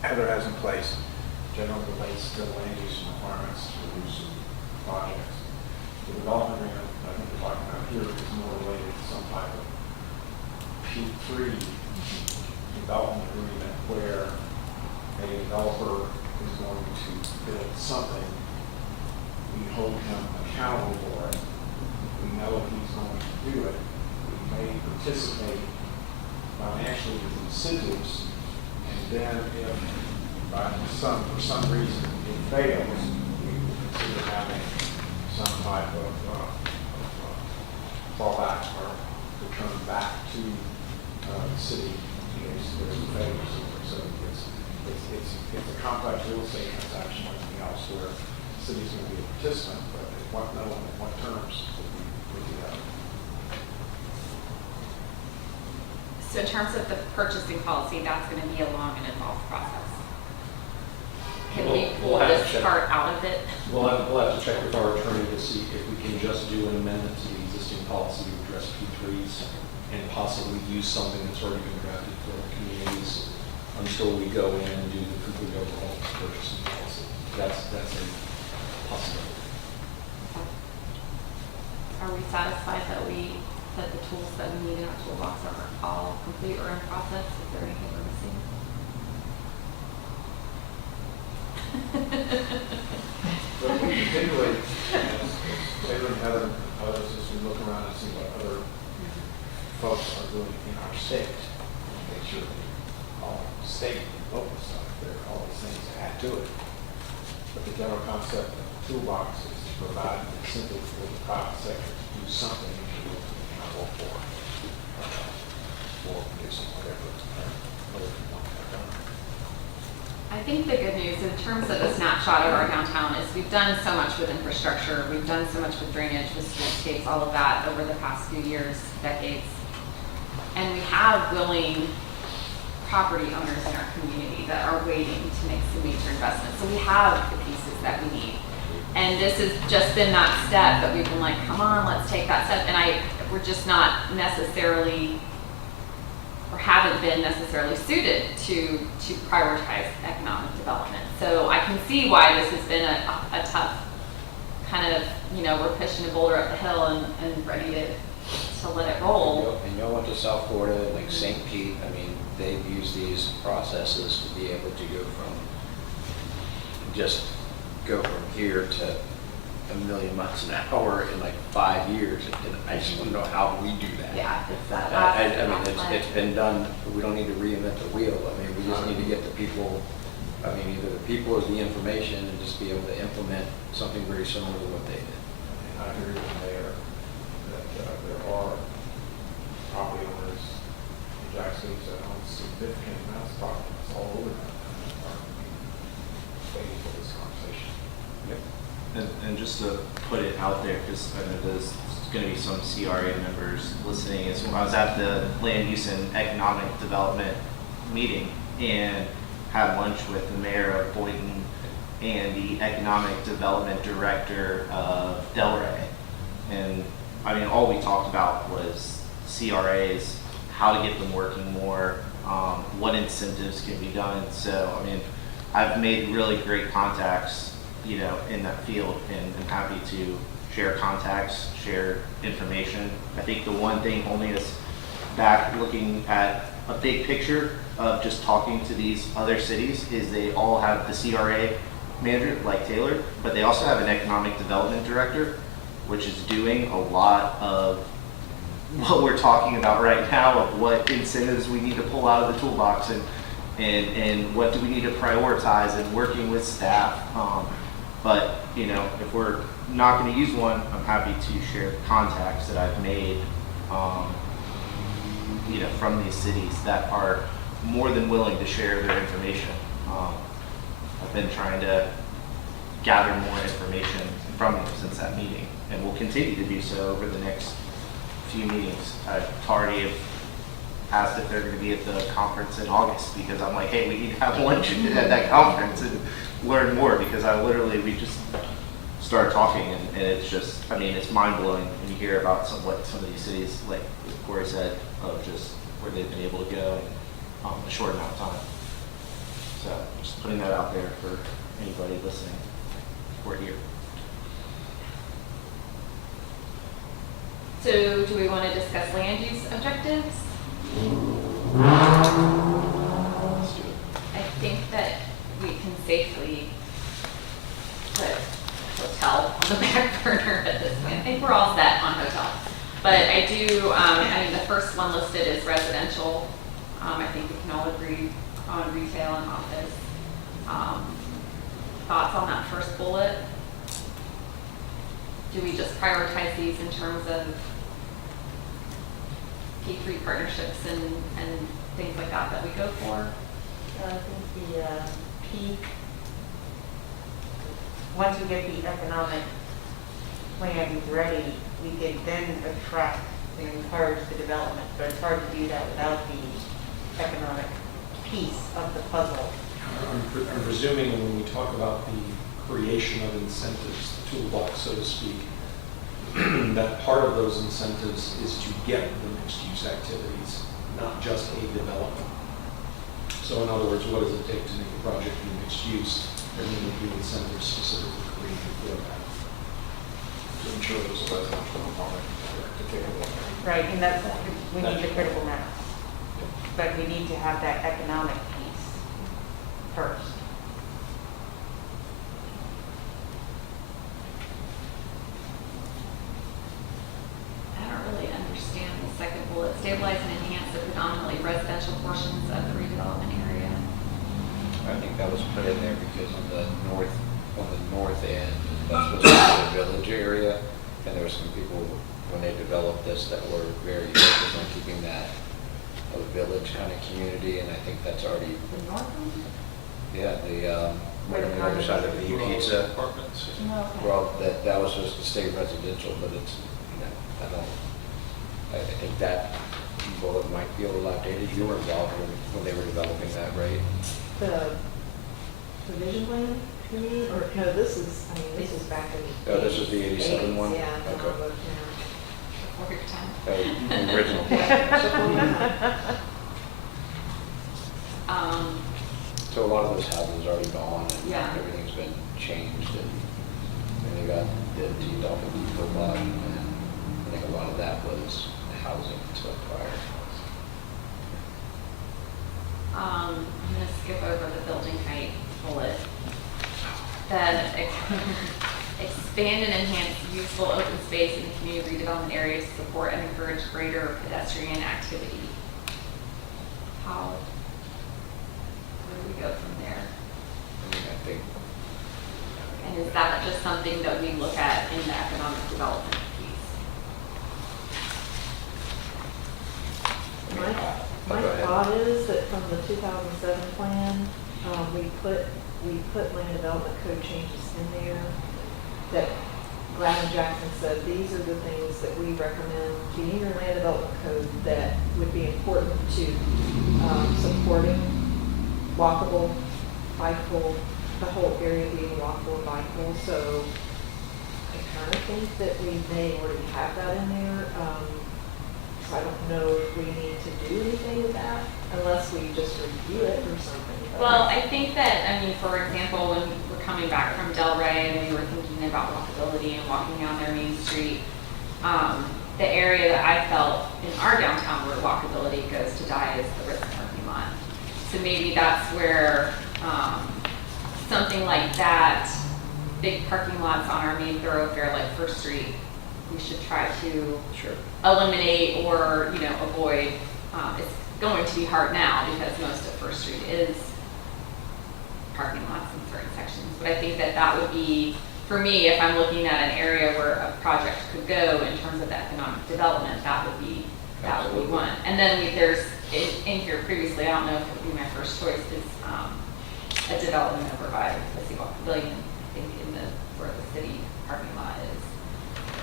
Heather has in place generally relates to land use requirements for use of projects. The development agreement I think we're talking about here is more related to some type of P3 development agreement where a developer is going to build something. We hold him accountable for it. We know he's going to do it. We may participate financially with incentives, and then if for some reason it fails, we would consider having some type of fallback or return back to the city in case there's a failure. So it's a complex real estate transaction like anything else where the city's going to be a participant, but at what terms would be that? So in terms of the purchasing policy, that's going to be a long and involved process. Can we pull We'll have to this check. part out of it? We'll have to check with our attorney to see if we can just do an amendment to the existing policy to address P3s and possibly use something that's already been drafted for the communities until we go in and do the complete overhaul of the purchasing policy. That's a possibility. Are we satisfied that the tools that we need in our toolbox are all complete or in process? Is there anything we're missing? But we continually, as Taylor and Heather and others, as we look around and see what other folks are doing in our state, make sure that all state and local stuff, there are all these things that add to it. But the general concept of the toolbox is to provide an incentive for the private sector to do something that you will be accountable for producing whatever you want to have done. I think the good news in terms of the snapshot of our downtown is we've done so much with infrastructure, we've done so much with drainage, with streetscapes, all of that over the past few years, decades. And we have willing property owners in our community that are waiting to make some major investments. So we have the pieces that we need. And this has just been that step that we've been like, come on, let's take that step. And we're just not necessarily, or haven't been necessarily suited to prioritize economic development. So I can see why this has been a tough kind of, we're pushing a boulder up the hill and ready to let it roll. And y'all went to South Florida, like St. Pete, I mean, they've used these processes to be able to go from here to 1,000,000 miles an hour in like 5 years. And I just want to know how we do that. Yeah, it's that I mean, it's been done. We don't need to reinvent the wheel. I mean, we just need to get the people, either the people or the information and just be able to implement something very similar to what they did. And I agree with the mayor that there are property owners in Jackson that own significant amounts of properties all over that are waiting for this conversation. And just to put it out there, because I know there's going to be some CRA members listening, is when I was at the Land Use and Economic Development meeting and had lunch with the mayor of Boynton and the Economic Development Director of Delray. And all we talked about was CRAs, how to get them working more, what incentives can be done. So, I've made really great contacts in that field, and I'm happy to share contacts, share information. I think the one thing holding us back looking at a big picture of just talking to these other cities is they all have the CRA manager like Taylor, but they also have an economic development director, which is doing a lot of what we're talking about right now, of what incentives we need to pull out of the toolbox and what do we need to prioritize and working with staff. But if we're not going to use one, I'm happy to share the contacts that I've made you know, from these cities that are more than willing to share their information. I've been trying to gather more information from them since that meeting, and will continue to do so over the next few meetings. I've already asked if they're going to be at the conference in August, because I'm like, hey, we need to have lunch at that conference and learn more, because we just started talking, and it's just, I mean, it's mind-blowing when you hear about what some of these cities, like Corey said, of just where they've been able to go in a short amount of time. So just putting that out there for anybody listening. We're here. So do we want to discuss land use objectives? Let's do it. I think that we can safely put hotel on the back burner at this point. I think we're all set on hotel. But I do, I mean, the first one listed is residential. I think we can all agree on retail and office. Thoughts on that first bullet? Do we just prioritize these in terms of P3 partnerships and things like that we go for? I think the P, once we get the economic plan ready, we can then attract and encourage the development, but it's hard to do that without the economic piece of the puzzle. I'm presuming when we talk about the creation of incentives, the toolbox, so to speak, that part of those incentives is to get the mixed-use activities, not just a development. So in other words, what does it take to make a project be mixed use? And then we do incentives specifically created for that. To ensure there's a residential component to take a look at. Right, and that's, we need the critical mass. But we need to have that economic piece first. I don't really understand the second bullet. Stabilize and enhance the predominantly residential portions of the redevelopment area. I think that was put in there because on the north end, that's supposed to be the village area, and there were some people, when they developed this, that were very focused on keeping that a village kind of community, and I think that's already, The north one? yeah, right on the other side of the pizza. Apartments. No, okay. Well, that was supposed to stay residential, but it's, you know, I think that bullet might be a little outdated. You were involved when they were developing that, right? The vision plan, you mean, or no, this is back in. Oh, this is the 87 one? Yeah. Okay. Before your time. The original. So a lot of those houses are already gone, and Yeah. everything's been changed, and they got the depot off of Depot Lot, and I think a lot of that was housing so prior. I'm gonna skip over the building height bullet. Then expand and enhance useful open space in the community redevelopment areas to support and encourage greater pedestrian activity. Where do we go from there? I mean, I think, And is that just something that we look at in the economic development piece? My go ahead. thought is that from the 2007 plan, we put land development code changes in there that Glad and Jackson said, these are the things that we recommend in your land development code that would be important to supporting walkable, bikeable, the whole area being walkable and bikeable. So I kind of think that we may already have that in there. So I don't know if we need to do anything with that unless we just review it or something. Well, I think that, I mean, for example, when we're coming back from Delray and we were thinking about walkability and walking down their main street, the area that I felt in our downtown where walkability goes to die is the Ritz parking lot. So maybe that's where something like that, big parking lots on our main thoroughfare like First Street, we should try to sure. eliminate or, you know, avoid. It's going to be hard now because most of First Street is parking lots in certain sections. But I think that that would be, for me, if I'm looking at an area where a project could go in terms of the economic development, that would be that would be Absolutely. one. And then there's, in here previously, I don't know if it would be my first choice, is a development over by the Seawalk Pavilion, I think in the, where the city parking lot is.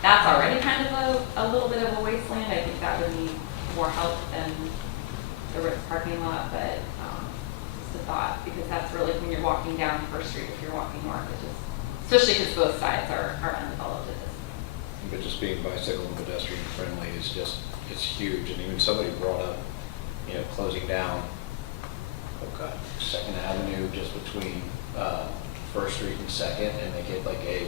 That's already kind of a little bit of a wasteland. I think that would need more help than the Ritz parking lot, but just a thought, because that's really when you're walking down First Street, if you're walking north, it just, especially because both sides are undeveloped at this. But just being bicycle and pedestrian friendly is just, it's huge. And even somebody brought up, you know, closing down, oh God, Second Avenue just between First Street and Second, and make it like a,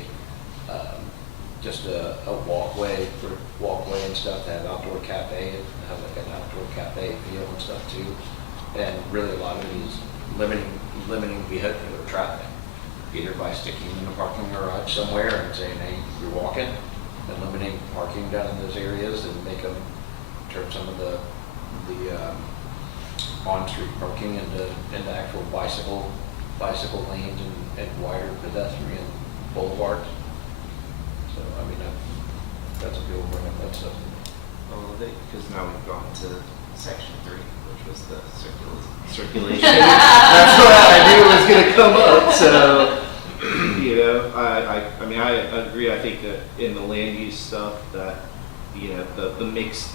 just a walkway, sort of walkway and stuff, to have outdoor cafe, and have like an outdoor cafe feel and stuff too. And really a lot of it is limiting vehicular traffic, either by sticking in a parking garage somewhere and saying, hey, you're walking, and limiting parking down in those areas, and make them turn some of the on-street parking into actual bicycle lanes and wider pedestrian boulevards. So, I mean, that's a good one, bring up that stuff. Because now we've gone to section 3, which was the circulation. That's what I knew was going to come up. So, you know, I mean, I agree. I think that in the land use stuff, that, you know, the mix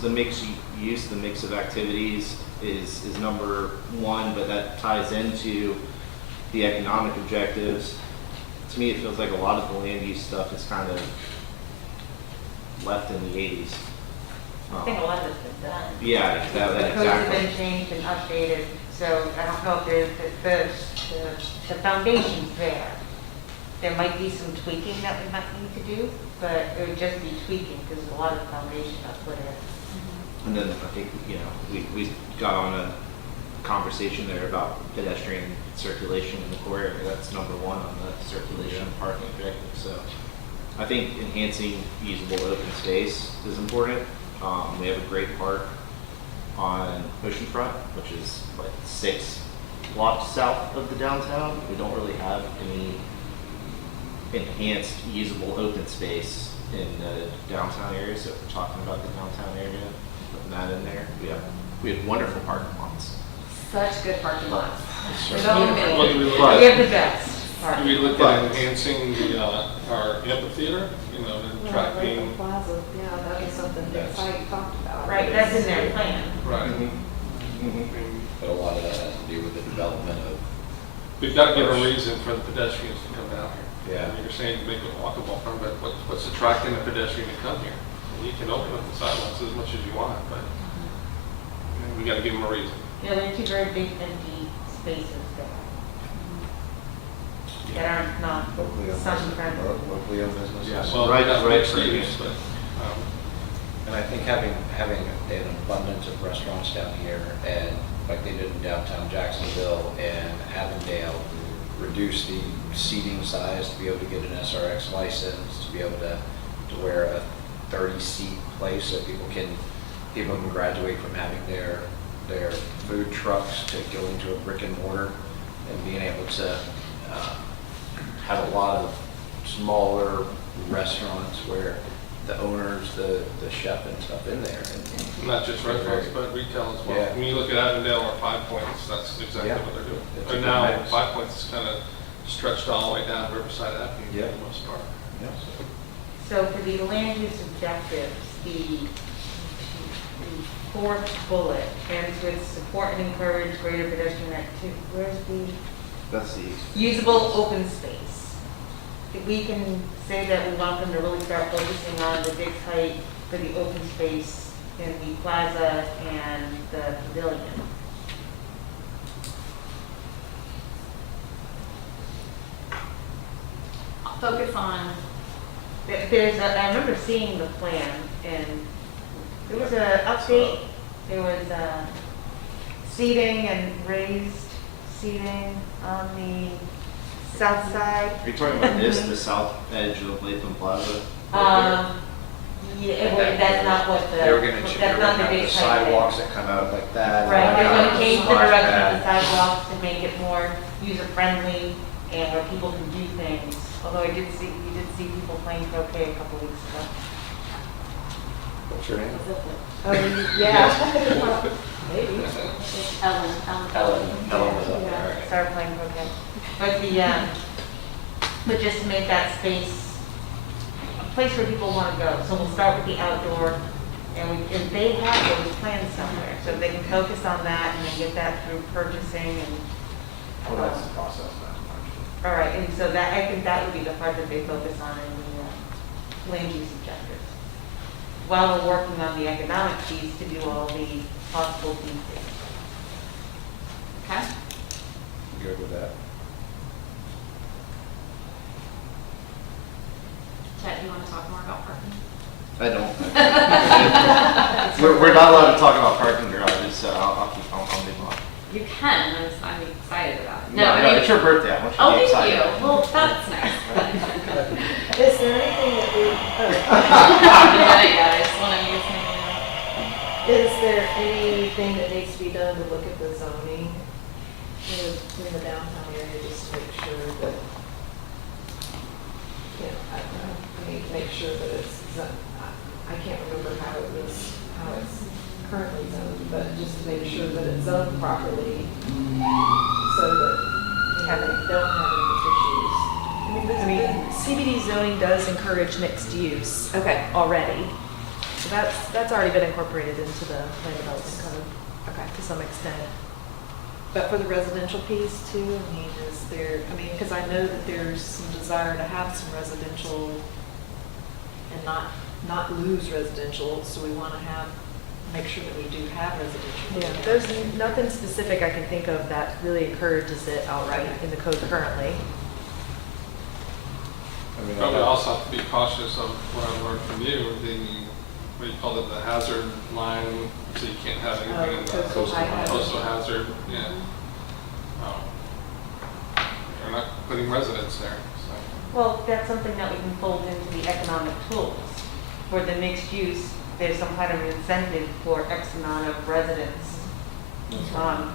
use, the mix of activities is number one, but that ties into the economic objectives. To me, it feels like a lot of the land use stuff is kind of left in the 80s. I think a lot of it's been done. Yeah, The codes have exactly. been changed and updated, so I don't know if the foundation's there. There might be some tweaking that we might need to do, but it would just be tweaking, because a lot of the foundation got put in. And then I think, you know, we got on a conversation there about pedestrian circulation in the core area. That's number one on the circulation and parking objective. So I think enhancing usable open space is important. We have a great park on Oceanfront, which is like 6 blocks south of the downtown. We don't really have any enhanced usable open space in the downtown area. So if we're talking about the downtown area, putting that in there, we have wonderful parking lots. Such good parking lots. We don't even- What do we look we at? have the best. Do we look at enhancing our amphitheater, you know, and Well, tracking? Plaza, yeah, that was something that Site talked about. Right, that's in their plan. Right. But a lot of that has to do with the development of, We've got to give a reason for the pedestrians to come down here. Yeah. I mean, you're saying make it walkable, but what's attracting the pedestrian to come here? And you can open up the sidewalks as much as you want, but we got to give them a reason. Yeah, there are 2 very big empty spaces there that are not locally owned sun friendly. locally owned businesses. Well, Right, that's right, mixed right. use, but, And I think having an abundance of restaurants down here, and like they did in downtown Jacksonville and Avondale, reduce the seating size to be able to get an SRX license, to be able to wear a 30-seat place so people can graduate from having their food trucks to go into a brick and mortar, and being able to have a lot of smaller restaurants where the owners, the chef and stuff in there. And not just restaurants, but retail as well. Yeah. When you look at Avondale or Five Points, that's exactly Yeah. what they're doing. It's a And good now mix. Five Points is kind of stretched all the way down Riverside Avenue Yeah. for the most part. Yeah. So for the land use objectives, the 4th bullet ends with support and encourage greater pedestrian activity. Where's the That's the usable open space? If we can say that we want them to really start focusing on the big height for the open space in the plaza and the pavilion. Focus on, I remember seeing the plan, and there was a update, there was seating and raised seating on the south side. Are you talking about this, the south edge of Latham Plaza? Yeah, that's not what the, They were gonna that's not the big the height. sidewalks that come out like that. Right, they're gonna change the Splash direction of the pad. sidewalks to make it more user-friendly and where people can do things. Although we did see people playing croquet a couple weeks ago. What's your name? Oh, yeah. Maybe. It's Ellen. Ellen was up there, Yeah. all right. Start playing croquet. But just to make that space a place where people want to go. So we'll start with the outdoor, and they have those plans somewhere. So they can focus on that and then get that through purchasing and. Well, that's the process now, All right, and so that, I think that would be the part that they focus on in the land use objectives. While we're working on the economic piece to do all the possible pieces. Okay. You good with that? Chet, you want to talk more about parking? I don't. We're not allowed to talk about parking garages, so I'll move on. You can, I'm excited about it. No, I mean- it's your birthday. I want you to Oh, be thank excited. you. Well, that's nice. Is there anything that we, Yeah, I just want to use my, is there anything that needs to be done to look at the zoning in the downtown area, just to make sure that, you know, I don't know, I mean, make sure that it's, I can't remember how it's currently zoned, but just to make sure that it's zoned properly, so that, you know, they don't have any issues. I mean, CBD zoning does encourage mixed use Okay. already. So that's already been incorporated into the land development code. Okay. To some extent. But for the residential piece too, I mean, is there, I mean, because I know that there's some desire to have some residential and not lose residential, so we want to make sure that we do have residential. Yeah, there's nothing specific I can think of that really encourages it outright in the code currently. I mean, Probably also have to be cautious of what I learned from you, what you call it, the hazard line, so you can't have anything in the Coastal high hazard. coastal hazard, yeah. They're not putting residents there, so. Well, that's something that we can fold into the economic tools. For the mixed use, there's some kind of incentive for X amount of residents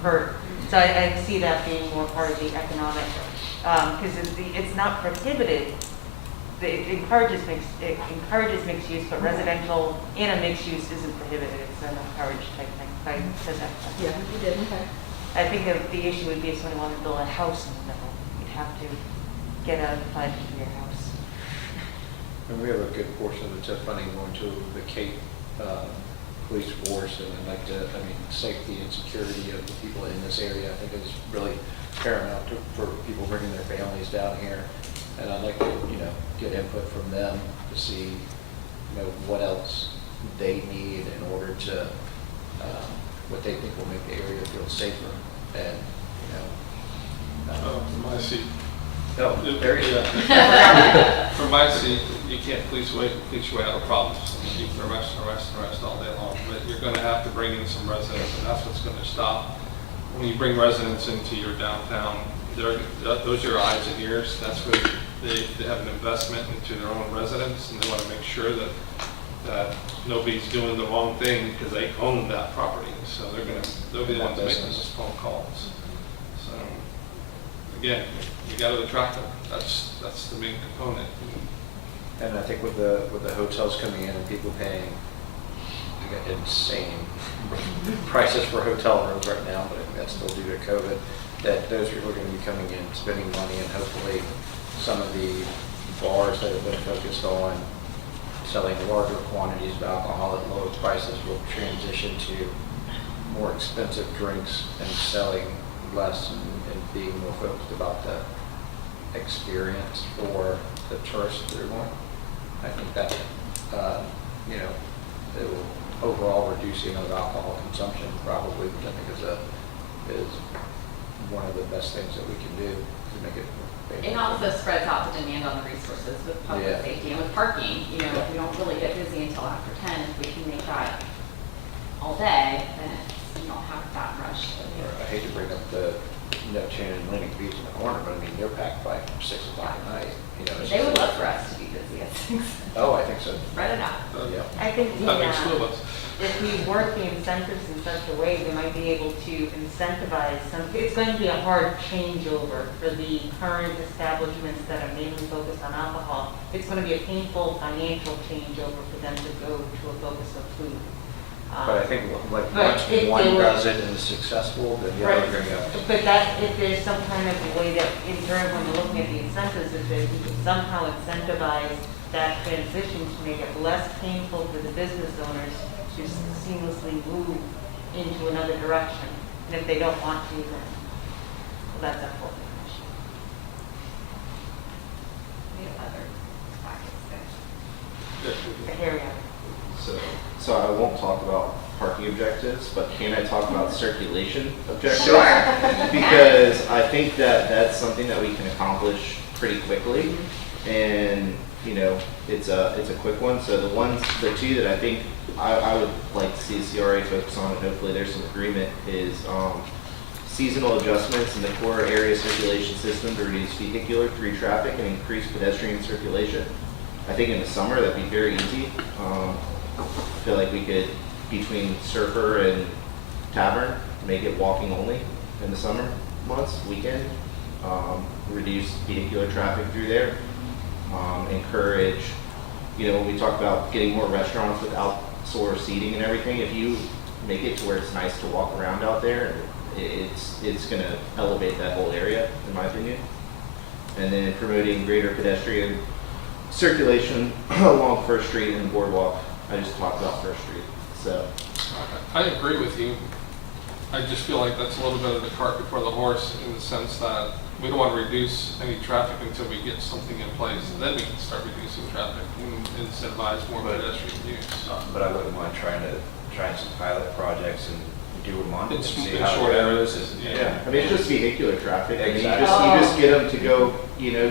per. So I see that being more part of the economic, because it's not prohibited. It encourages mixed use, but residential in a mixed use isn't prohibited. It's an encouraged type thing. If I said that. Yeah, you did, okay. I think that the issue would be if someone wanted to build a house in the middle, you'd have to get a pledge for your house. And we have a good portion of the TIF funding going to the Cape Police Force, and I'd like to, I mean, safety and security of the people in this area, I think is really paramount for people bringing their families down here. And I'd like to, get input from them to see, what else they need in order to, what they think will make the area feel safer. And, From my seat. oh, there you go. From my seat, you can't police your way out of problems. You can arrest all day long, but you're gonna have to bring in some residents, and that's what's gonna stop. When you bring residents into your downtown, those are your eyes and ears. That's where they have an investment into their own residents, and they wanna make sure that nobody's doing the wrong thing because they own that property. So they'll be the ones making those phone calls. So, again, you gotta attract them. That's the main component. And I think with the hotels coming in and people paying insane prices for hotel rooms right now, but I think that's still due to COVID, that those people are going to be coming in, spending money, and hopefully some of the bars that have been focused on selling larger quantities of alcohol at lower prices will transition to more expensive drinks and selling less and being more focused about the experience for the tourists that are going. I think that, it will overall reducing of alcohol consumption probably, which I think is one of the best things that we can do to make it. It also spreads out the demand on the resources with public Yeah. safety and with parking. Yeah. If we don't really get busy until after 10, if we can make that all day, then you don't have that rush. Or I hate to bring up the Neptune and Atlantic Beach in the corner, but I mean, they're packed by 6 o'clock at night. It's They just- would love for us to be busy at 6. Oh, I think so. Spread it out. Yeah. I think That makes two of us. if we work the incentives in such a way, we might be able to incentivize some, it's going to be a hard changeover for the current establishments that are mainly focused on alcohol. It's going to be a painful financial changeover for them to go to a focus of food. But I think like But once if one they were- does it and is successful, then the other Right. going to go. But that, if there's some kind of a way that, in terms when we're looking at the incentives, if we could somehow incentivize that transition to make it less painful for the business owners to seamlessly move into another direction. And if they don't want to, then, well, that's a whole different issue. We have other packets there. But here we are. So I won't talk about parking objectives, but can I talk about circulation objectives? Sure. Because I think that that's something that we can accomplish pretty quickly. And, you know, it's a quick one. So the two that I think I would like to see CRA focus on, and hopefully there's some agreement, is seasonal adjustments in the core area circulation system to reduce vehicular through traffic and increase pedestrian circulation. I think in the summer that'd be very easy. I feel like we could, between Surfer and Tavern, make it walking only in the summer months, weekend. Reduce vehicular traffic through there. Encourage, you know, when we talk about getting more restaurants with outdoor seating and everything, if you make it to where it's nice to walk around out there, it's going to elevate that whole area, in my opinion. And then promoting greater pedestrian circulation along First Street and Boardwalk. I just talked about First Street, so. I agree with you. I just feel like that's a little bit of the cart before the horse, in the sense that we don't want to reduce any traffic until we get something in place. And then we can start reducing traffic and incentivize more pedestrian use. But I wouldn't mind trying some pilot projects and do a month and In see in how short it areas, goes. yeah. I mean, it's just vehicular traffic. I mean, Exactly. you just get them to go, you know,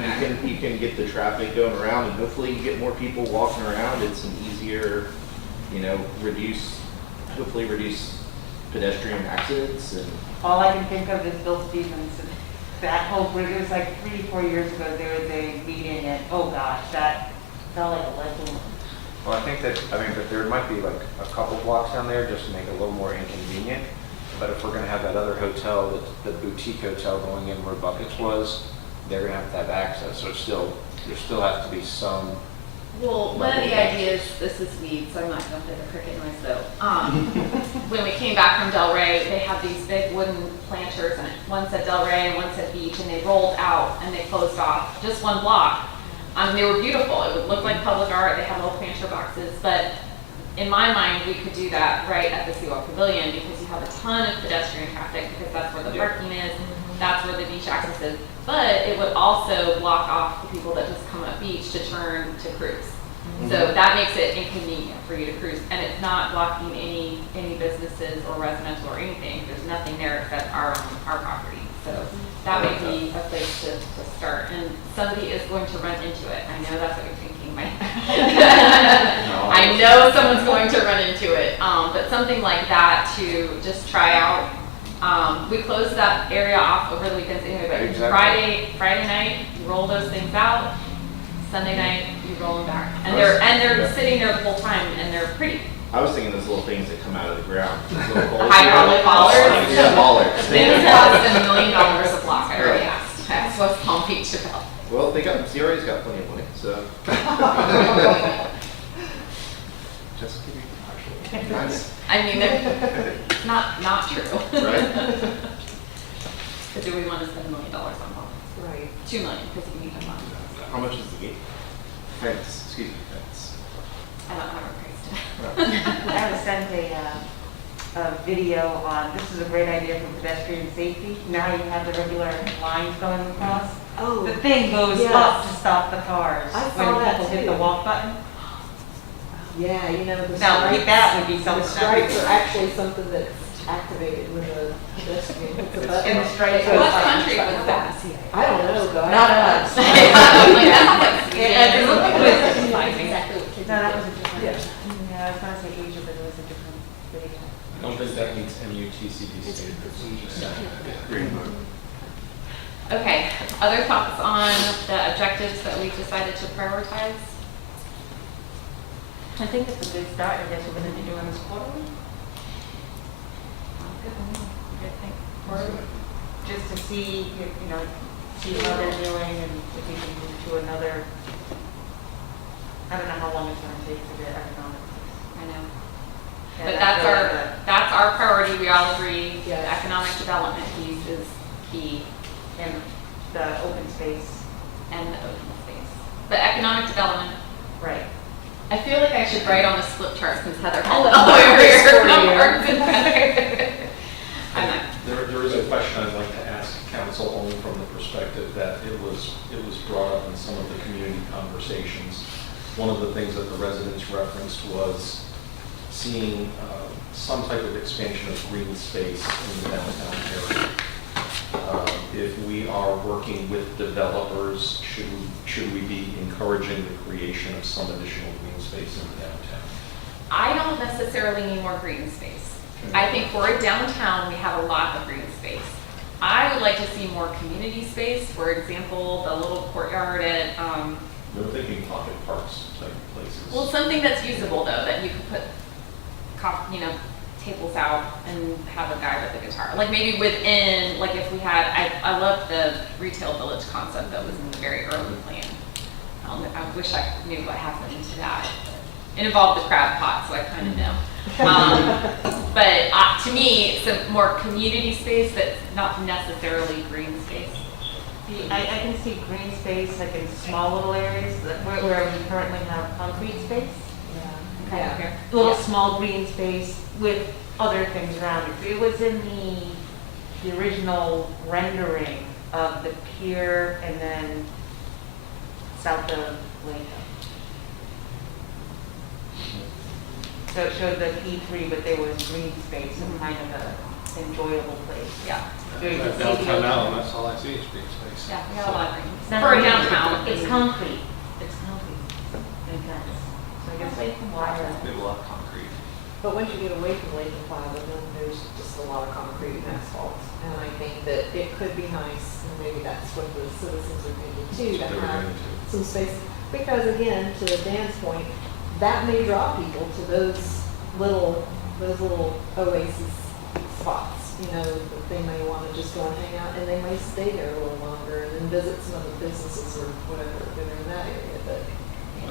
you can get the traffic going around, and hopefully you get more people walking around. It's an easier, you know, hopefully reduce pedestrian accidents and. All I can think of is Bill Stevens. That whole group, it was like 3-4 years ago, there was a meeting and, oh gosh, that felt like a lead balloon. Well, I think that, but there might be like a couple blocks down there just to make it a little more inconvenient. But if we're gonna have that other hotel, the boutique hotel going in where Buckets was, they're gonna have to have access, so there still has to be some. Well, one of the ideas, this is weed, so I'm not gonna play the cricket noise though. When we came back from Del Rey, they had these big wooden planters, and one said Del Rey and one said beach, and they rolled out and they closed off just one block. They were beautiful. It would look like public art. They had little planter boxes, but in my mind, we could do that right at the Seawalk Pavilion, because you have a ton of pedestrian traffic, because that's where the parking is, that's where the beach access is. But it would also block off the people that just come up beach to turn to cruise. So that makes it inconvenient for you to cruise, and it's not blocking any businesses or residential or anything. There's nothing there except our property. So that may be a place to start, and somebody is going to run into it. I know that's what you're thinking, Mike. I know someone's going to run into it, but something like that to just try out. We close that area off over the weekends anyway, but Exactly. Friday night, you roll those things out. Sunday night, you roll them back, and they're sitting there the whole time, and they're pretty. I was thinking those little things that come out of the ground. Those little holes. Hydraulic bollards? Yeah, bollards. They cost $1 million a block. I already asked. That's what's Palm Beach about. Well, CRA's got plenty of money, so. Just kidding, actually. Nice. I mean, it's not true. Right? But do we want to spend $1 million on Palm? Right. $2 million, because we need a month. How much is the gate? Fence, excuse me, fence. I don't have a price tag. I have sent a video on, this is a great idea for pedestrian safety. Now you have the regular lines going across. Oh, The thing goes Yes. up to stop the cars I saw when that people hit too. the walk button. yeah, you know, the Now, stripes. that would be The something. that stripes we- are actually something that's activated when the pedestrian hits the button. And the stripes What goes up. country was that? I don't know, guys. Not us. Like, that sounds like Sweden. Yeah, it was- Exactly what kids No, that do. was a different, Yeah. yeah, I was gonna say Asia, but it was a different video. I don't think that meets MUTCD standards. I'm just saying. Okay, other thoughts on the objectives that we've decided to prioritize? I think it's a good start. I guess we're gonna be doing this quarterly. see, see how they're doing and if we can move to another, I don't know how long it's gonna take for the economic. I know. Yeah, But that's really that's our priority, we all agree. Yeah. The economic development piece is key, and the open space, and the open space. But economic development, right. I feel like I should write on this flip chart since Heather I'll held let it all over Marcus here. for you. Marcus is better. I'm not. There is a question I'd like to ask council only from the perspective that it was brought up in some of the community conversations. One of the things that the residents referenced was seeing some type of expansion of green space in the downtown area. If we are working with developers, should we be encouraging the creation of some additional green space in the downtown? I don't necessarily need more green space. I think for a downtown, we have a lot of green space. I would like to see more community space. For example, the little courtyard at, We're thinking pocket parks type places. well, something that's usable though, that you could put, tables out and have a guy with a guitar. Like maybe within, like if we had, I love the retail village concept that was in the very early plan. I wish I knew what happened to that. It involved the crab pot, so I kind of know. But to me, some more community space that's not necessarily green space. See, I can see green space like in small little areas where we currently have concrete space. Kind of here. Little small green space with other things around it. It was in the original rendering of the pier and then south of Waco. So it showed the P3, but there was green space and kind of a enjoyable place. Yeah. Where you could see the Downtown now, ocean. that's all I see is green space. Yeah, we have a lot of green. It's not For a green, downtown. It's concrete. It's concrete. And fence. So I guess Away from water. Maybe a lot of concrete. But once you get away from Lake and Plaza, then there's just a lot of concrete and asphalt. And I think that it could be nice, and maybe that's what the citizens are thinking too, to That's what they were have getting to. some space. Because again, to Dan's point, that may draw people to those little oasis spots. That they may want to just go and hang out, and they may stay there a little longer and then visit some of the businesses or whatever that are in that area. But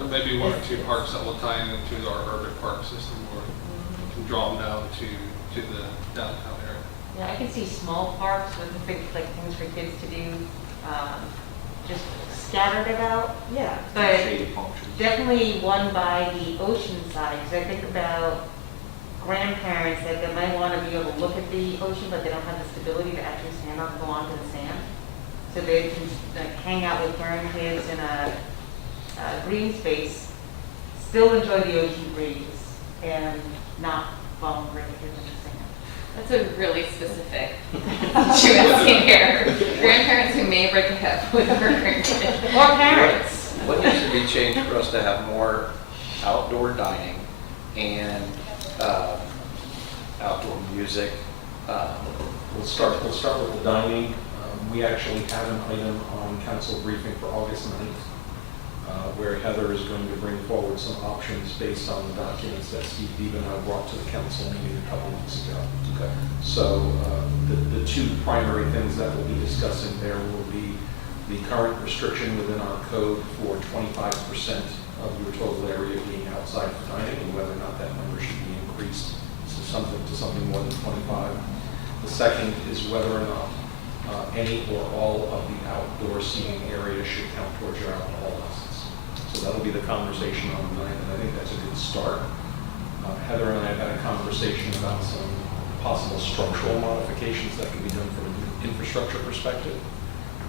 Or maybe one or two parks that will tie into our urban park system or can draw them down to the downtown area. Yeah, I can see small parks with big, like, things for kids to do, just scattered about. yeah, But Shady palm trees. definitely one by the ocean side, because I think about grandparents that they might want to be able to look at the ocean, but they don't have the stability to actually stand up and go onto the sand. So they can like hang out with grandkids in a green space, still enjoy the ocean breeze, and not fall right in the sand. That's a really specific situation here. Grandparents who may break a hip with their grandkids. Or parents. What needs to be changed for us to have more outdoor dining and outdoor music? We'll start with the dining. We actually have an item on council briefing for August 9th, where Heather is going to bring forward some options based on the documents that Steve Deeb and I brought to the council meeting a couple weeks ago. Okay. So the two primary things that we'll be discussing there will be the current restriction within our code for 25% of your total area being outside for dining, and whether or not that number should be increased to something more than 25. The second is whether or not any or all of the outdoor seating area should count towards your alcohol license. So that'll be the conversation on the 9th, and I think that's a good start. Heather and I have had a conversation about some possible structural modifications that can be done from an infrastructure perspective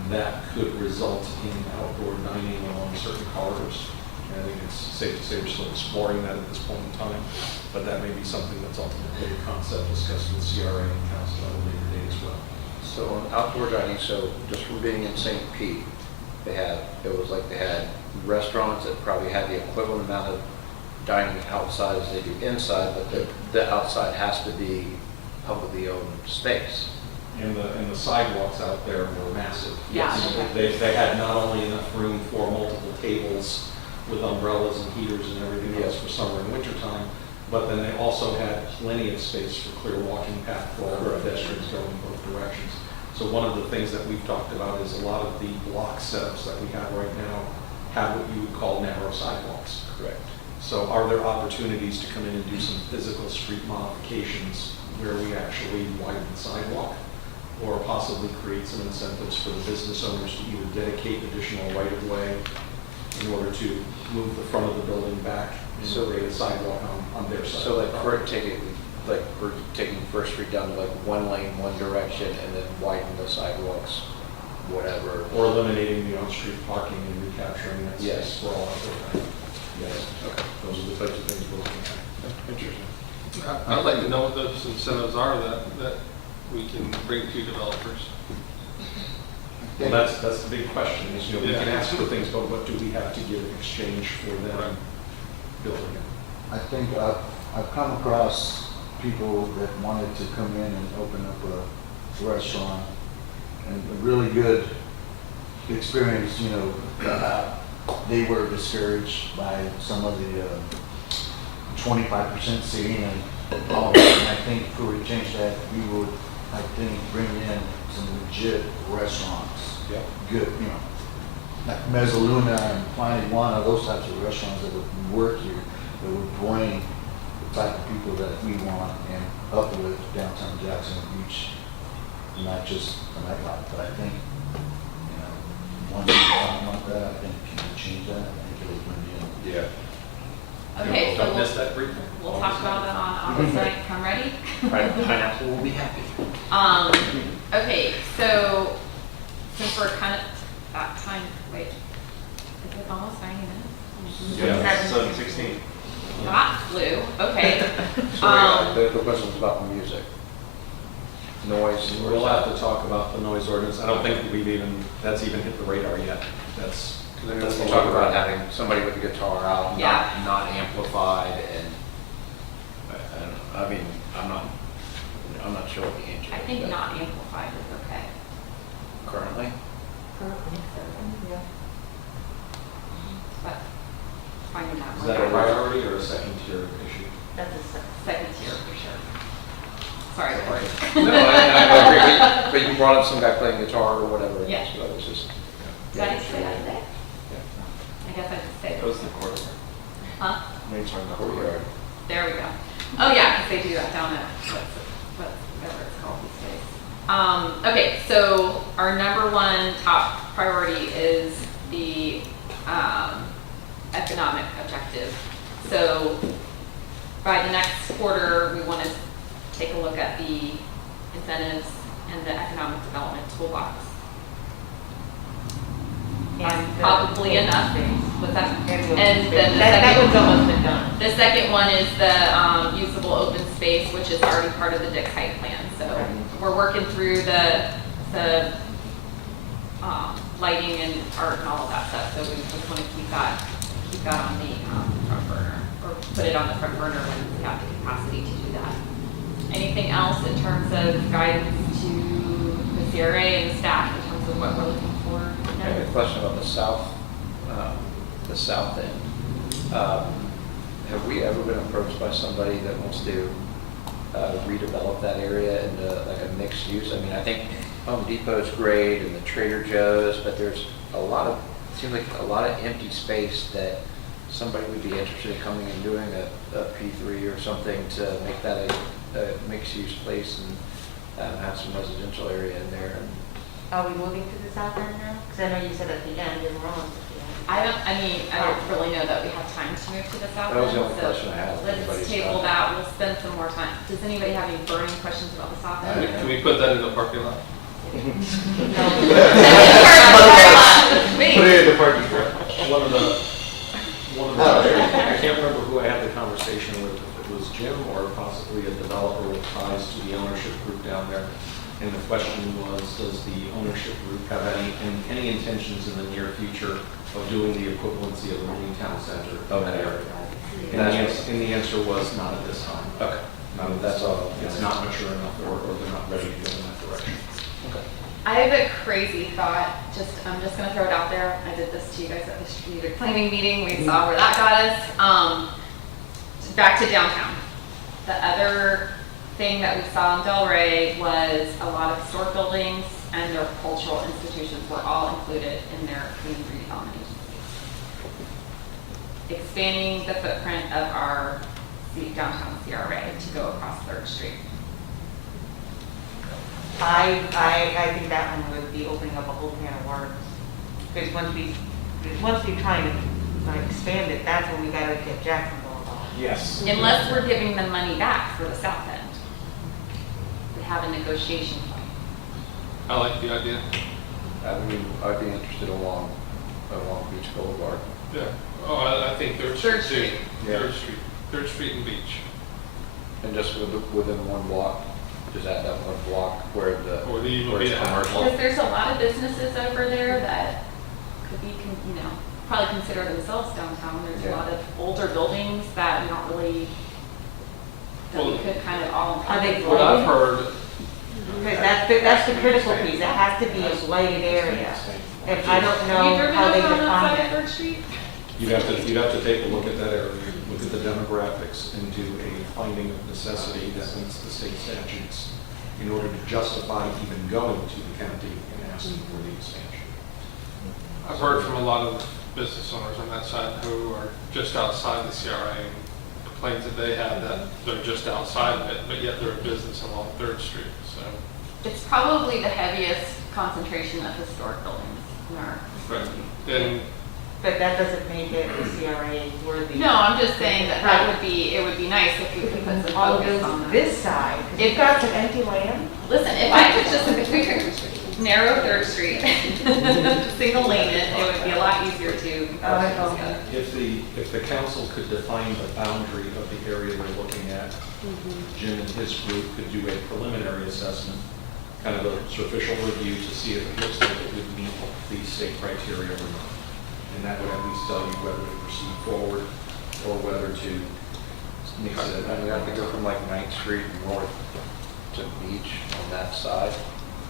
that could result in outdoor dining along certain corridors. And I think it's safe to say we're still exploring that at this point in time, but that may be something that's ultimately a concept discussed with CRA and council at a later date as well. So on outdoor dining, so just from being in St. Pete, they had restaurants that probably had the equivalent amount of dining outside as they do inside, but the outside has to be publicly owned space. And the sidewalks out there were massive. Yeah. They had not only enough room for multiple tables with umbrellas and heaters and everything else for summer and winter time, but then they also had plenty of space for clear walking path for all the pedestrians going in both directions. So one of the things that we've talked about is a lot of the block setups that we have right now have what you would call narrow sidewalks. Correct. So are there opportunities to come in and do some physical street modifications where we actually widen the sidewalk? Or possibly create some incentives for the business owners to either dedicate additional right-of-way in order to move the front of the building back and So- create a sidewalk on their side. So we're taking First Street down to like one lane, one direction, and then widen the sidewalks, whatever. Or eliminating the on-street parking and recapturing that Yes. space for all of it. Yes. Okay, those are the types of things we're looking at. Interesting. I'd like to know what those incentives are that we can bring to developers. Well, that's the big question, is, we can Yeah. ask for things, but what do we have to give in exchange for them building it? I think I've come across people that wanted to come in and open up a restaurant, and a really good experience, they were discouraged by some of the 25% seating and all that, and I think if we were to change that, we would, I think, bring in some legit restaurants. Yeah. Good, like Mezzaluna and Fine Iguana, those types of restaurants that would work here, that would bring the type of people that we want and uplift downtown Jackson Beach, not just the nightlife, but I think, once you talk about that, I think can we change that? I think it'll bring in. Yeah. Okay, so Don't miss that briefing. we'll talk about that on August 9th. Come ready? Pineapple will be happy. Okay, so since we're kind of that time, wait, is it almost 90 minutes? Yeah, 7:16. That flew, okay. So the question was about the music. Noise. We'll have to talk about the noise ordinance. I don't think that's even hit the radar yet. That's We talk about having somebody with a guitar out, Yeah. not amplified, and I mean, I'm not sure what the answer is. I think but not amplified is okay. currently. Yeah. But finding that Is one. that a priority or a second tier issue? That's a second tier for sure. Sorry, Corey. No, I agree, but you brought up some guy playing guitar or whatever. Yeah. So that was just. Did I say that today? I guess I just say it. Goes to the court. Huh? Maybe talking about Courtyard. There we go. Oh, yeah, because they do that down at, whatever it's called these days. Okay, so our number one top priority is the economic objective. So by the next quarter, we want to take a look at the incentives and the economic development toolbox. And Probably enough. What's that? And then the that second- one's almost been done. The second one is the usable open space, which is already part of the Dix Height plan. So we're working through the lighting and art and all of that stuff. So we just want to keep that on the front burner, or put it on the front burner when we have the capacity to do that. Anything else in terms of guidance to the CRA and the staff in terms of what we're looking for? I have a question about the south end. Have we ever been approached by somebody that wants to redevelop that area into like a mixed use? I mean, I think Home Depot's great and the Trader Joe's, but there's seems like a lot of empty space that somebody would be interested in coming and doing a P3 or something to make that a mixed use place and have some residential area in there. And Are we moving to the south end now? Because I know you said at the end, you're wrong. I don't really know that we have time to move to the south That was the end, only so question I had. Everybody's let's table done. that, we'll spend some more time. Does anybody have any burning questions about the south end? Can we put that in the parking lot? Me. Put it in the parking lot. One of the, I can't remember who I had the conversation with, if it was Jim or possibly a developer with ties to the ownership group down there. And the question was, does the ownership group have any intentions in the near future of doing the equivalency of the Marine Town Center in that area? And the answer was not at this time. Okay. That's all. It's not mature enough, or they're not ready to go in that direction. Okay. I have a crazy thought, I'm just gonna throw it out there. I did this to you guys at the strategic planning meeting, we saw where that got us. Back to downtown. The other thing that we saw in Delray was a lot of historic buildings and their cultural institutions were all included in their community redevelopment agency. Expanding the footprint of our downtown CRA to go across 3rd Street. I think that one would be opening up a whole can of worms. Because once we try and expand it, that's when we gotta get Jacksonville involved. Yes. Unless we're giving them money back for the south end. We have a negotiation point. I like the idea. I'd be interested along Beach Boulevard. Yeah. Oh, I think Third Third Street. Street. Yeah. Third Street and Beach. And just within one block, just add that one block where Or the even where be it's a half commercial. Because there's a lot of businesses over there that could be, probably consider themselves downtown. There's a Yeah. lot of older buildings that we don't really, that we Well, could kind of all. Are they What I've heard, Because that's the critical piece. It has to be a lighted area. And I don't Have you know driven how they up on that side define of it. Third Street? You'd have to take a look at that area, look at the demographics, and do a finding of necessity that meets the state statutes in order to justify even going to the county and asking for the expansion. I've heard from a lot of business owners on that side who are just outside the CRA and complaints that they have that they're just outside of it, but yet they're a business along Third Street, so. It's probably the heaviest concentration of historic buildings in our Right. city. And But that doesn't make it a CRA worthy. No, I'm just saying that it would be nice if we could put some All focus goes on that. this side. 'Cause you've got some empty land. Listen, if I could just, if we could narrow Third Street, single lane it, it would be a lot easier to. If the council could define the boundary of the area we're looking at, Jim and his group could do a preliminary assessment, kind of a superficial review to see if it looks like it would meet the state criteria or not. And that would at least tell you whether to proceed forward or whether to mix it. I mean, I could go from like 9th Street north to Beach on that side.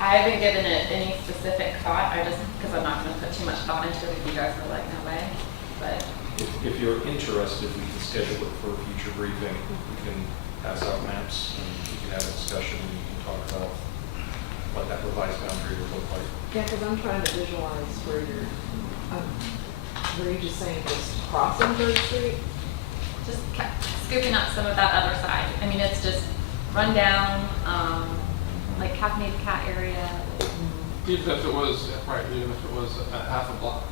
I haven't given it any specific thought, because I'm not gonna put too much thought into it if you guys are like, no way, but. If you're interested, we can schedule it for a future briefing. We can pass out maps and we can have a discussion and you can talk about what that revised boundary would look like. Yeah, because I'm trying to visualize where were you just saying just crossing Third Street? Just scooping up some of that other side. I mean, it's just run down, like Caffeinated Cat area. even if it was, right, even if it was a half a block,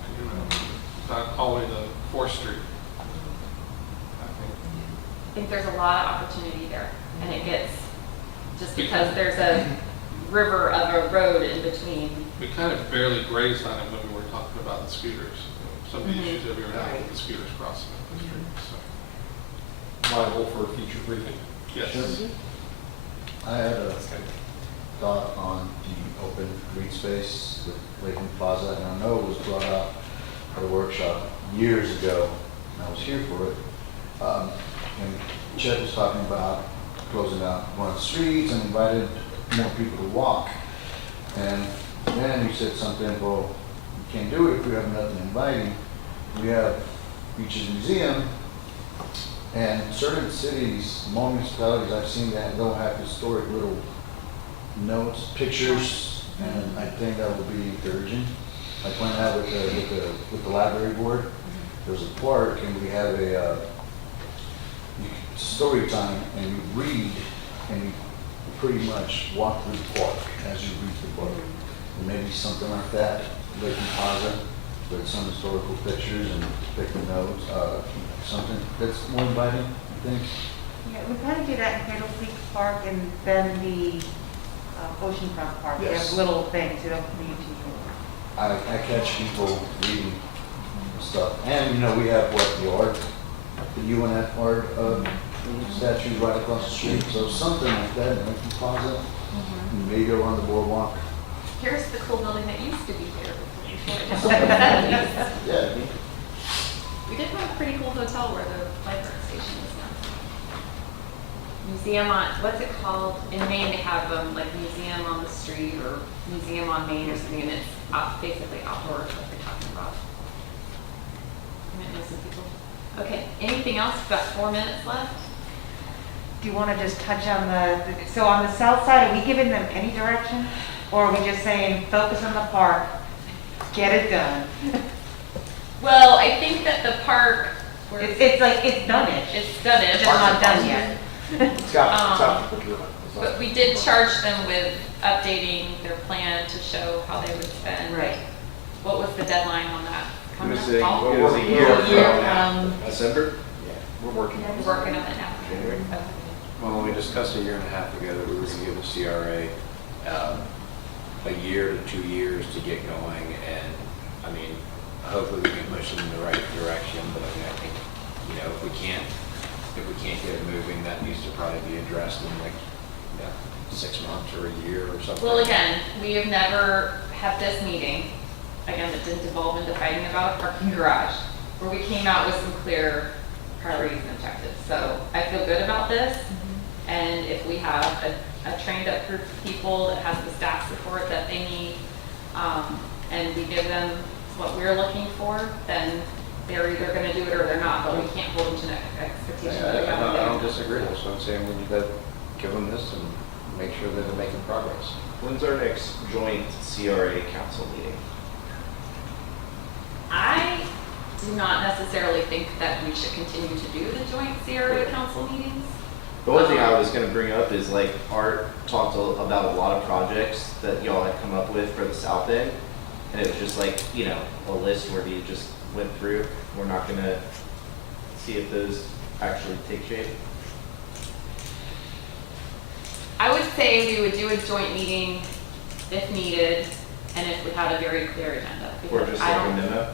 not all the way to 4th Street. I think there's a lot of opportunity there, and it gets, just because there's a river of a road in between. We kind of barely grazed on it when we were talking about the scooters. Some of the Mhm. issues that we were having with the scooters crossing the street, so. Liable for a future briefing. Yes. I had a thought on the open green space with Lakeland Plaza, and I know it was brought up at a workshop years ago, and I was here for it. And Chet was talking about closing out one of the streets and invited more people to walk. And then you said something, well, you can't do it if we have nothing inviting. We have Beaches Museum, and certain cities, municipalities I've seen that don't have historic little notes, pictures, and I think that would be encouraging. Like when I had with the library board, there was a park and we have a story time, and you read and you pretty much walk through the park as you read the book. And maybe something like that, Lakeland Plaza, with some historical pictures and taking notes, something that's more inviting, I think. Yeah, we kind of do that in Cradle Creek Park and then the Oceanfront Park. They have Yes. little things, you don't need to. I catch people reading stuff. And, we have the art, the UNF art statue right across the street. So something like that in Lakeland Plaza, maybe around the boardwalk. Here's the cool building that used to be here before it just went to 70s. Yeah. We did have a pretty cool hotel where the library station is now. Museum on, what's it called? In Maine, they have like museum on the street or museum on Main or something, and it's basically outdoors what they're talking about. You might know some people. Okay, anything else? We've got 4 minutes left. do you want to just touch on so on the south side, are we giving them any direction? Or are we just saying, focus on the park, get it done? Well, I think that the park, It's like, it's done-ish. it's done it. It's not done yet. It's got the procurement. It's not- But we did charge them with updating their plan to show how they would spend. Right. What was the deadline on that? It Coming was up a, fall? it was a year Well, year from from- December. Yeah, we're working on it. We're working on it now. January. Well, we discussed a year and a half ago that we were gonna give the CRA, a year to 2 years to get going, and, I mean, hopefully we can push them in the right direction, but I mean, I think, you know, if we can't get it moving, that needs to probably be addressed in like, 6 months or a year or something. Well, again, we have never had this meeting, again, that didn't devolve into fighting about a parking garage, where we came out with some clear priorities and objectives. So I feel good about this, and if we have a trained up group of people that has the staff support that they need, and we give them what we're looking for, then they're either gonna do it or they're not, but we can't hold them to an expectation that they're I gonna don't do. disagree, that's what I'm saying, we need to give them this and make sure that they're making progress. When's our next joint CRA council meeting? I do not necessarily think that we should continue to do the joint CRA council meetings. The one thing I was gonna bring up is like Art talked about a lot of projects that y'all had come up with for the south end. And it was just like, you know, a list where you just went through. We're not gonna see if those actually take shape. I would say we would do a joint meeting if needed, and if we had a very clear agenda. Or because just I like a don't- memo.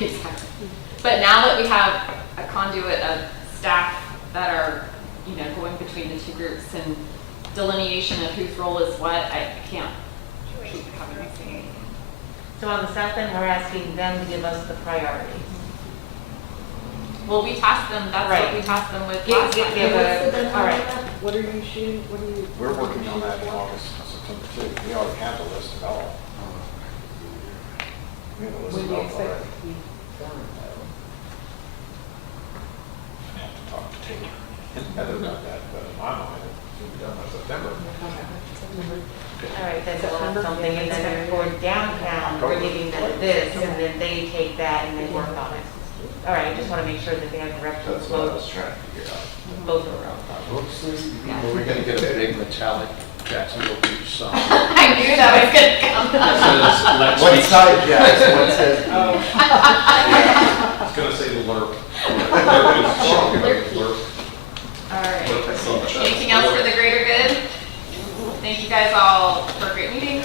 Exactly. But now that we have a conduit of staff that are, you know, going between the two groups and delineation of whose role is what, I can't keep having to say anything. So on the south end, we're asking them to give us the priorities. Well, we tasked them, that's what we tasked them with Give- last give- time. give What's the all deadline right. on that? What are you shooting, what are you? We're working on that in August, September too. We already have the list developed. We have the list When do you developed expect already. it to be done, though? I have to talk to Tina and Heather about that, but in my mind, it should be done by September. All right, then we'll have September? something, and then for downtown, we're giving them this, and then they take that and they work on it. All right, I just want to make sure that they have direction That's what I was both, trying to figure out. both around. We're gonna get a big metallic Jacksonville Beach sign. I knew that was gonna come. Let's What be- side, Jax? What says beach? It's gonna say LURP. LURP. All right. Anything else for the greater good? Thank you guys all for a great meeting.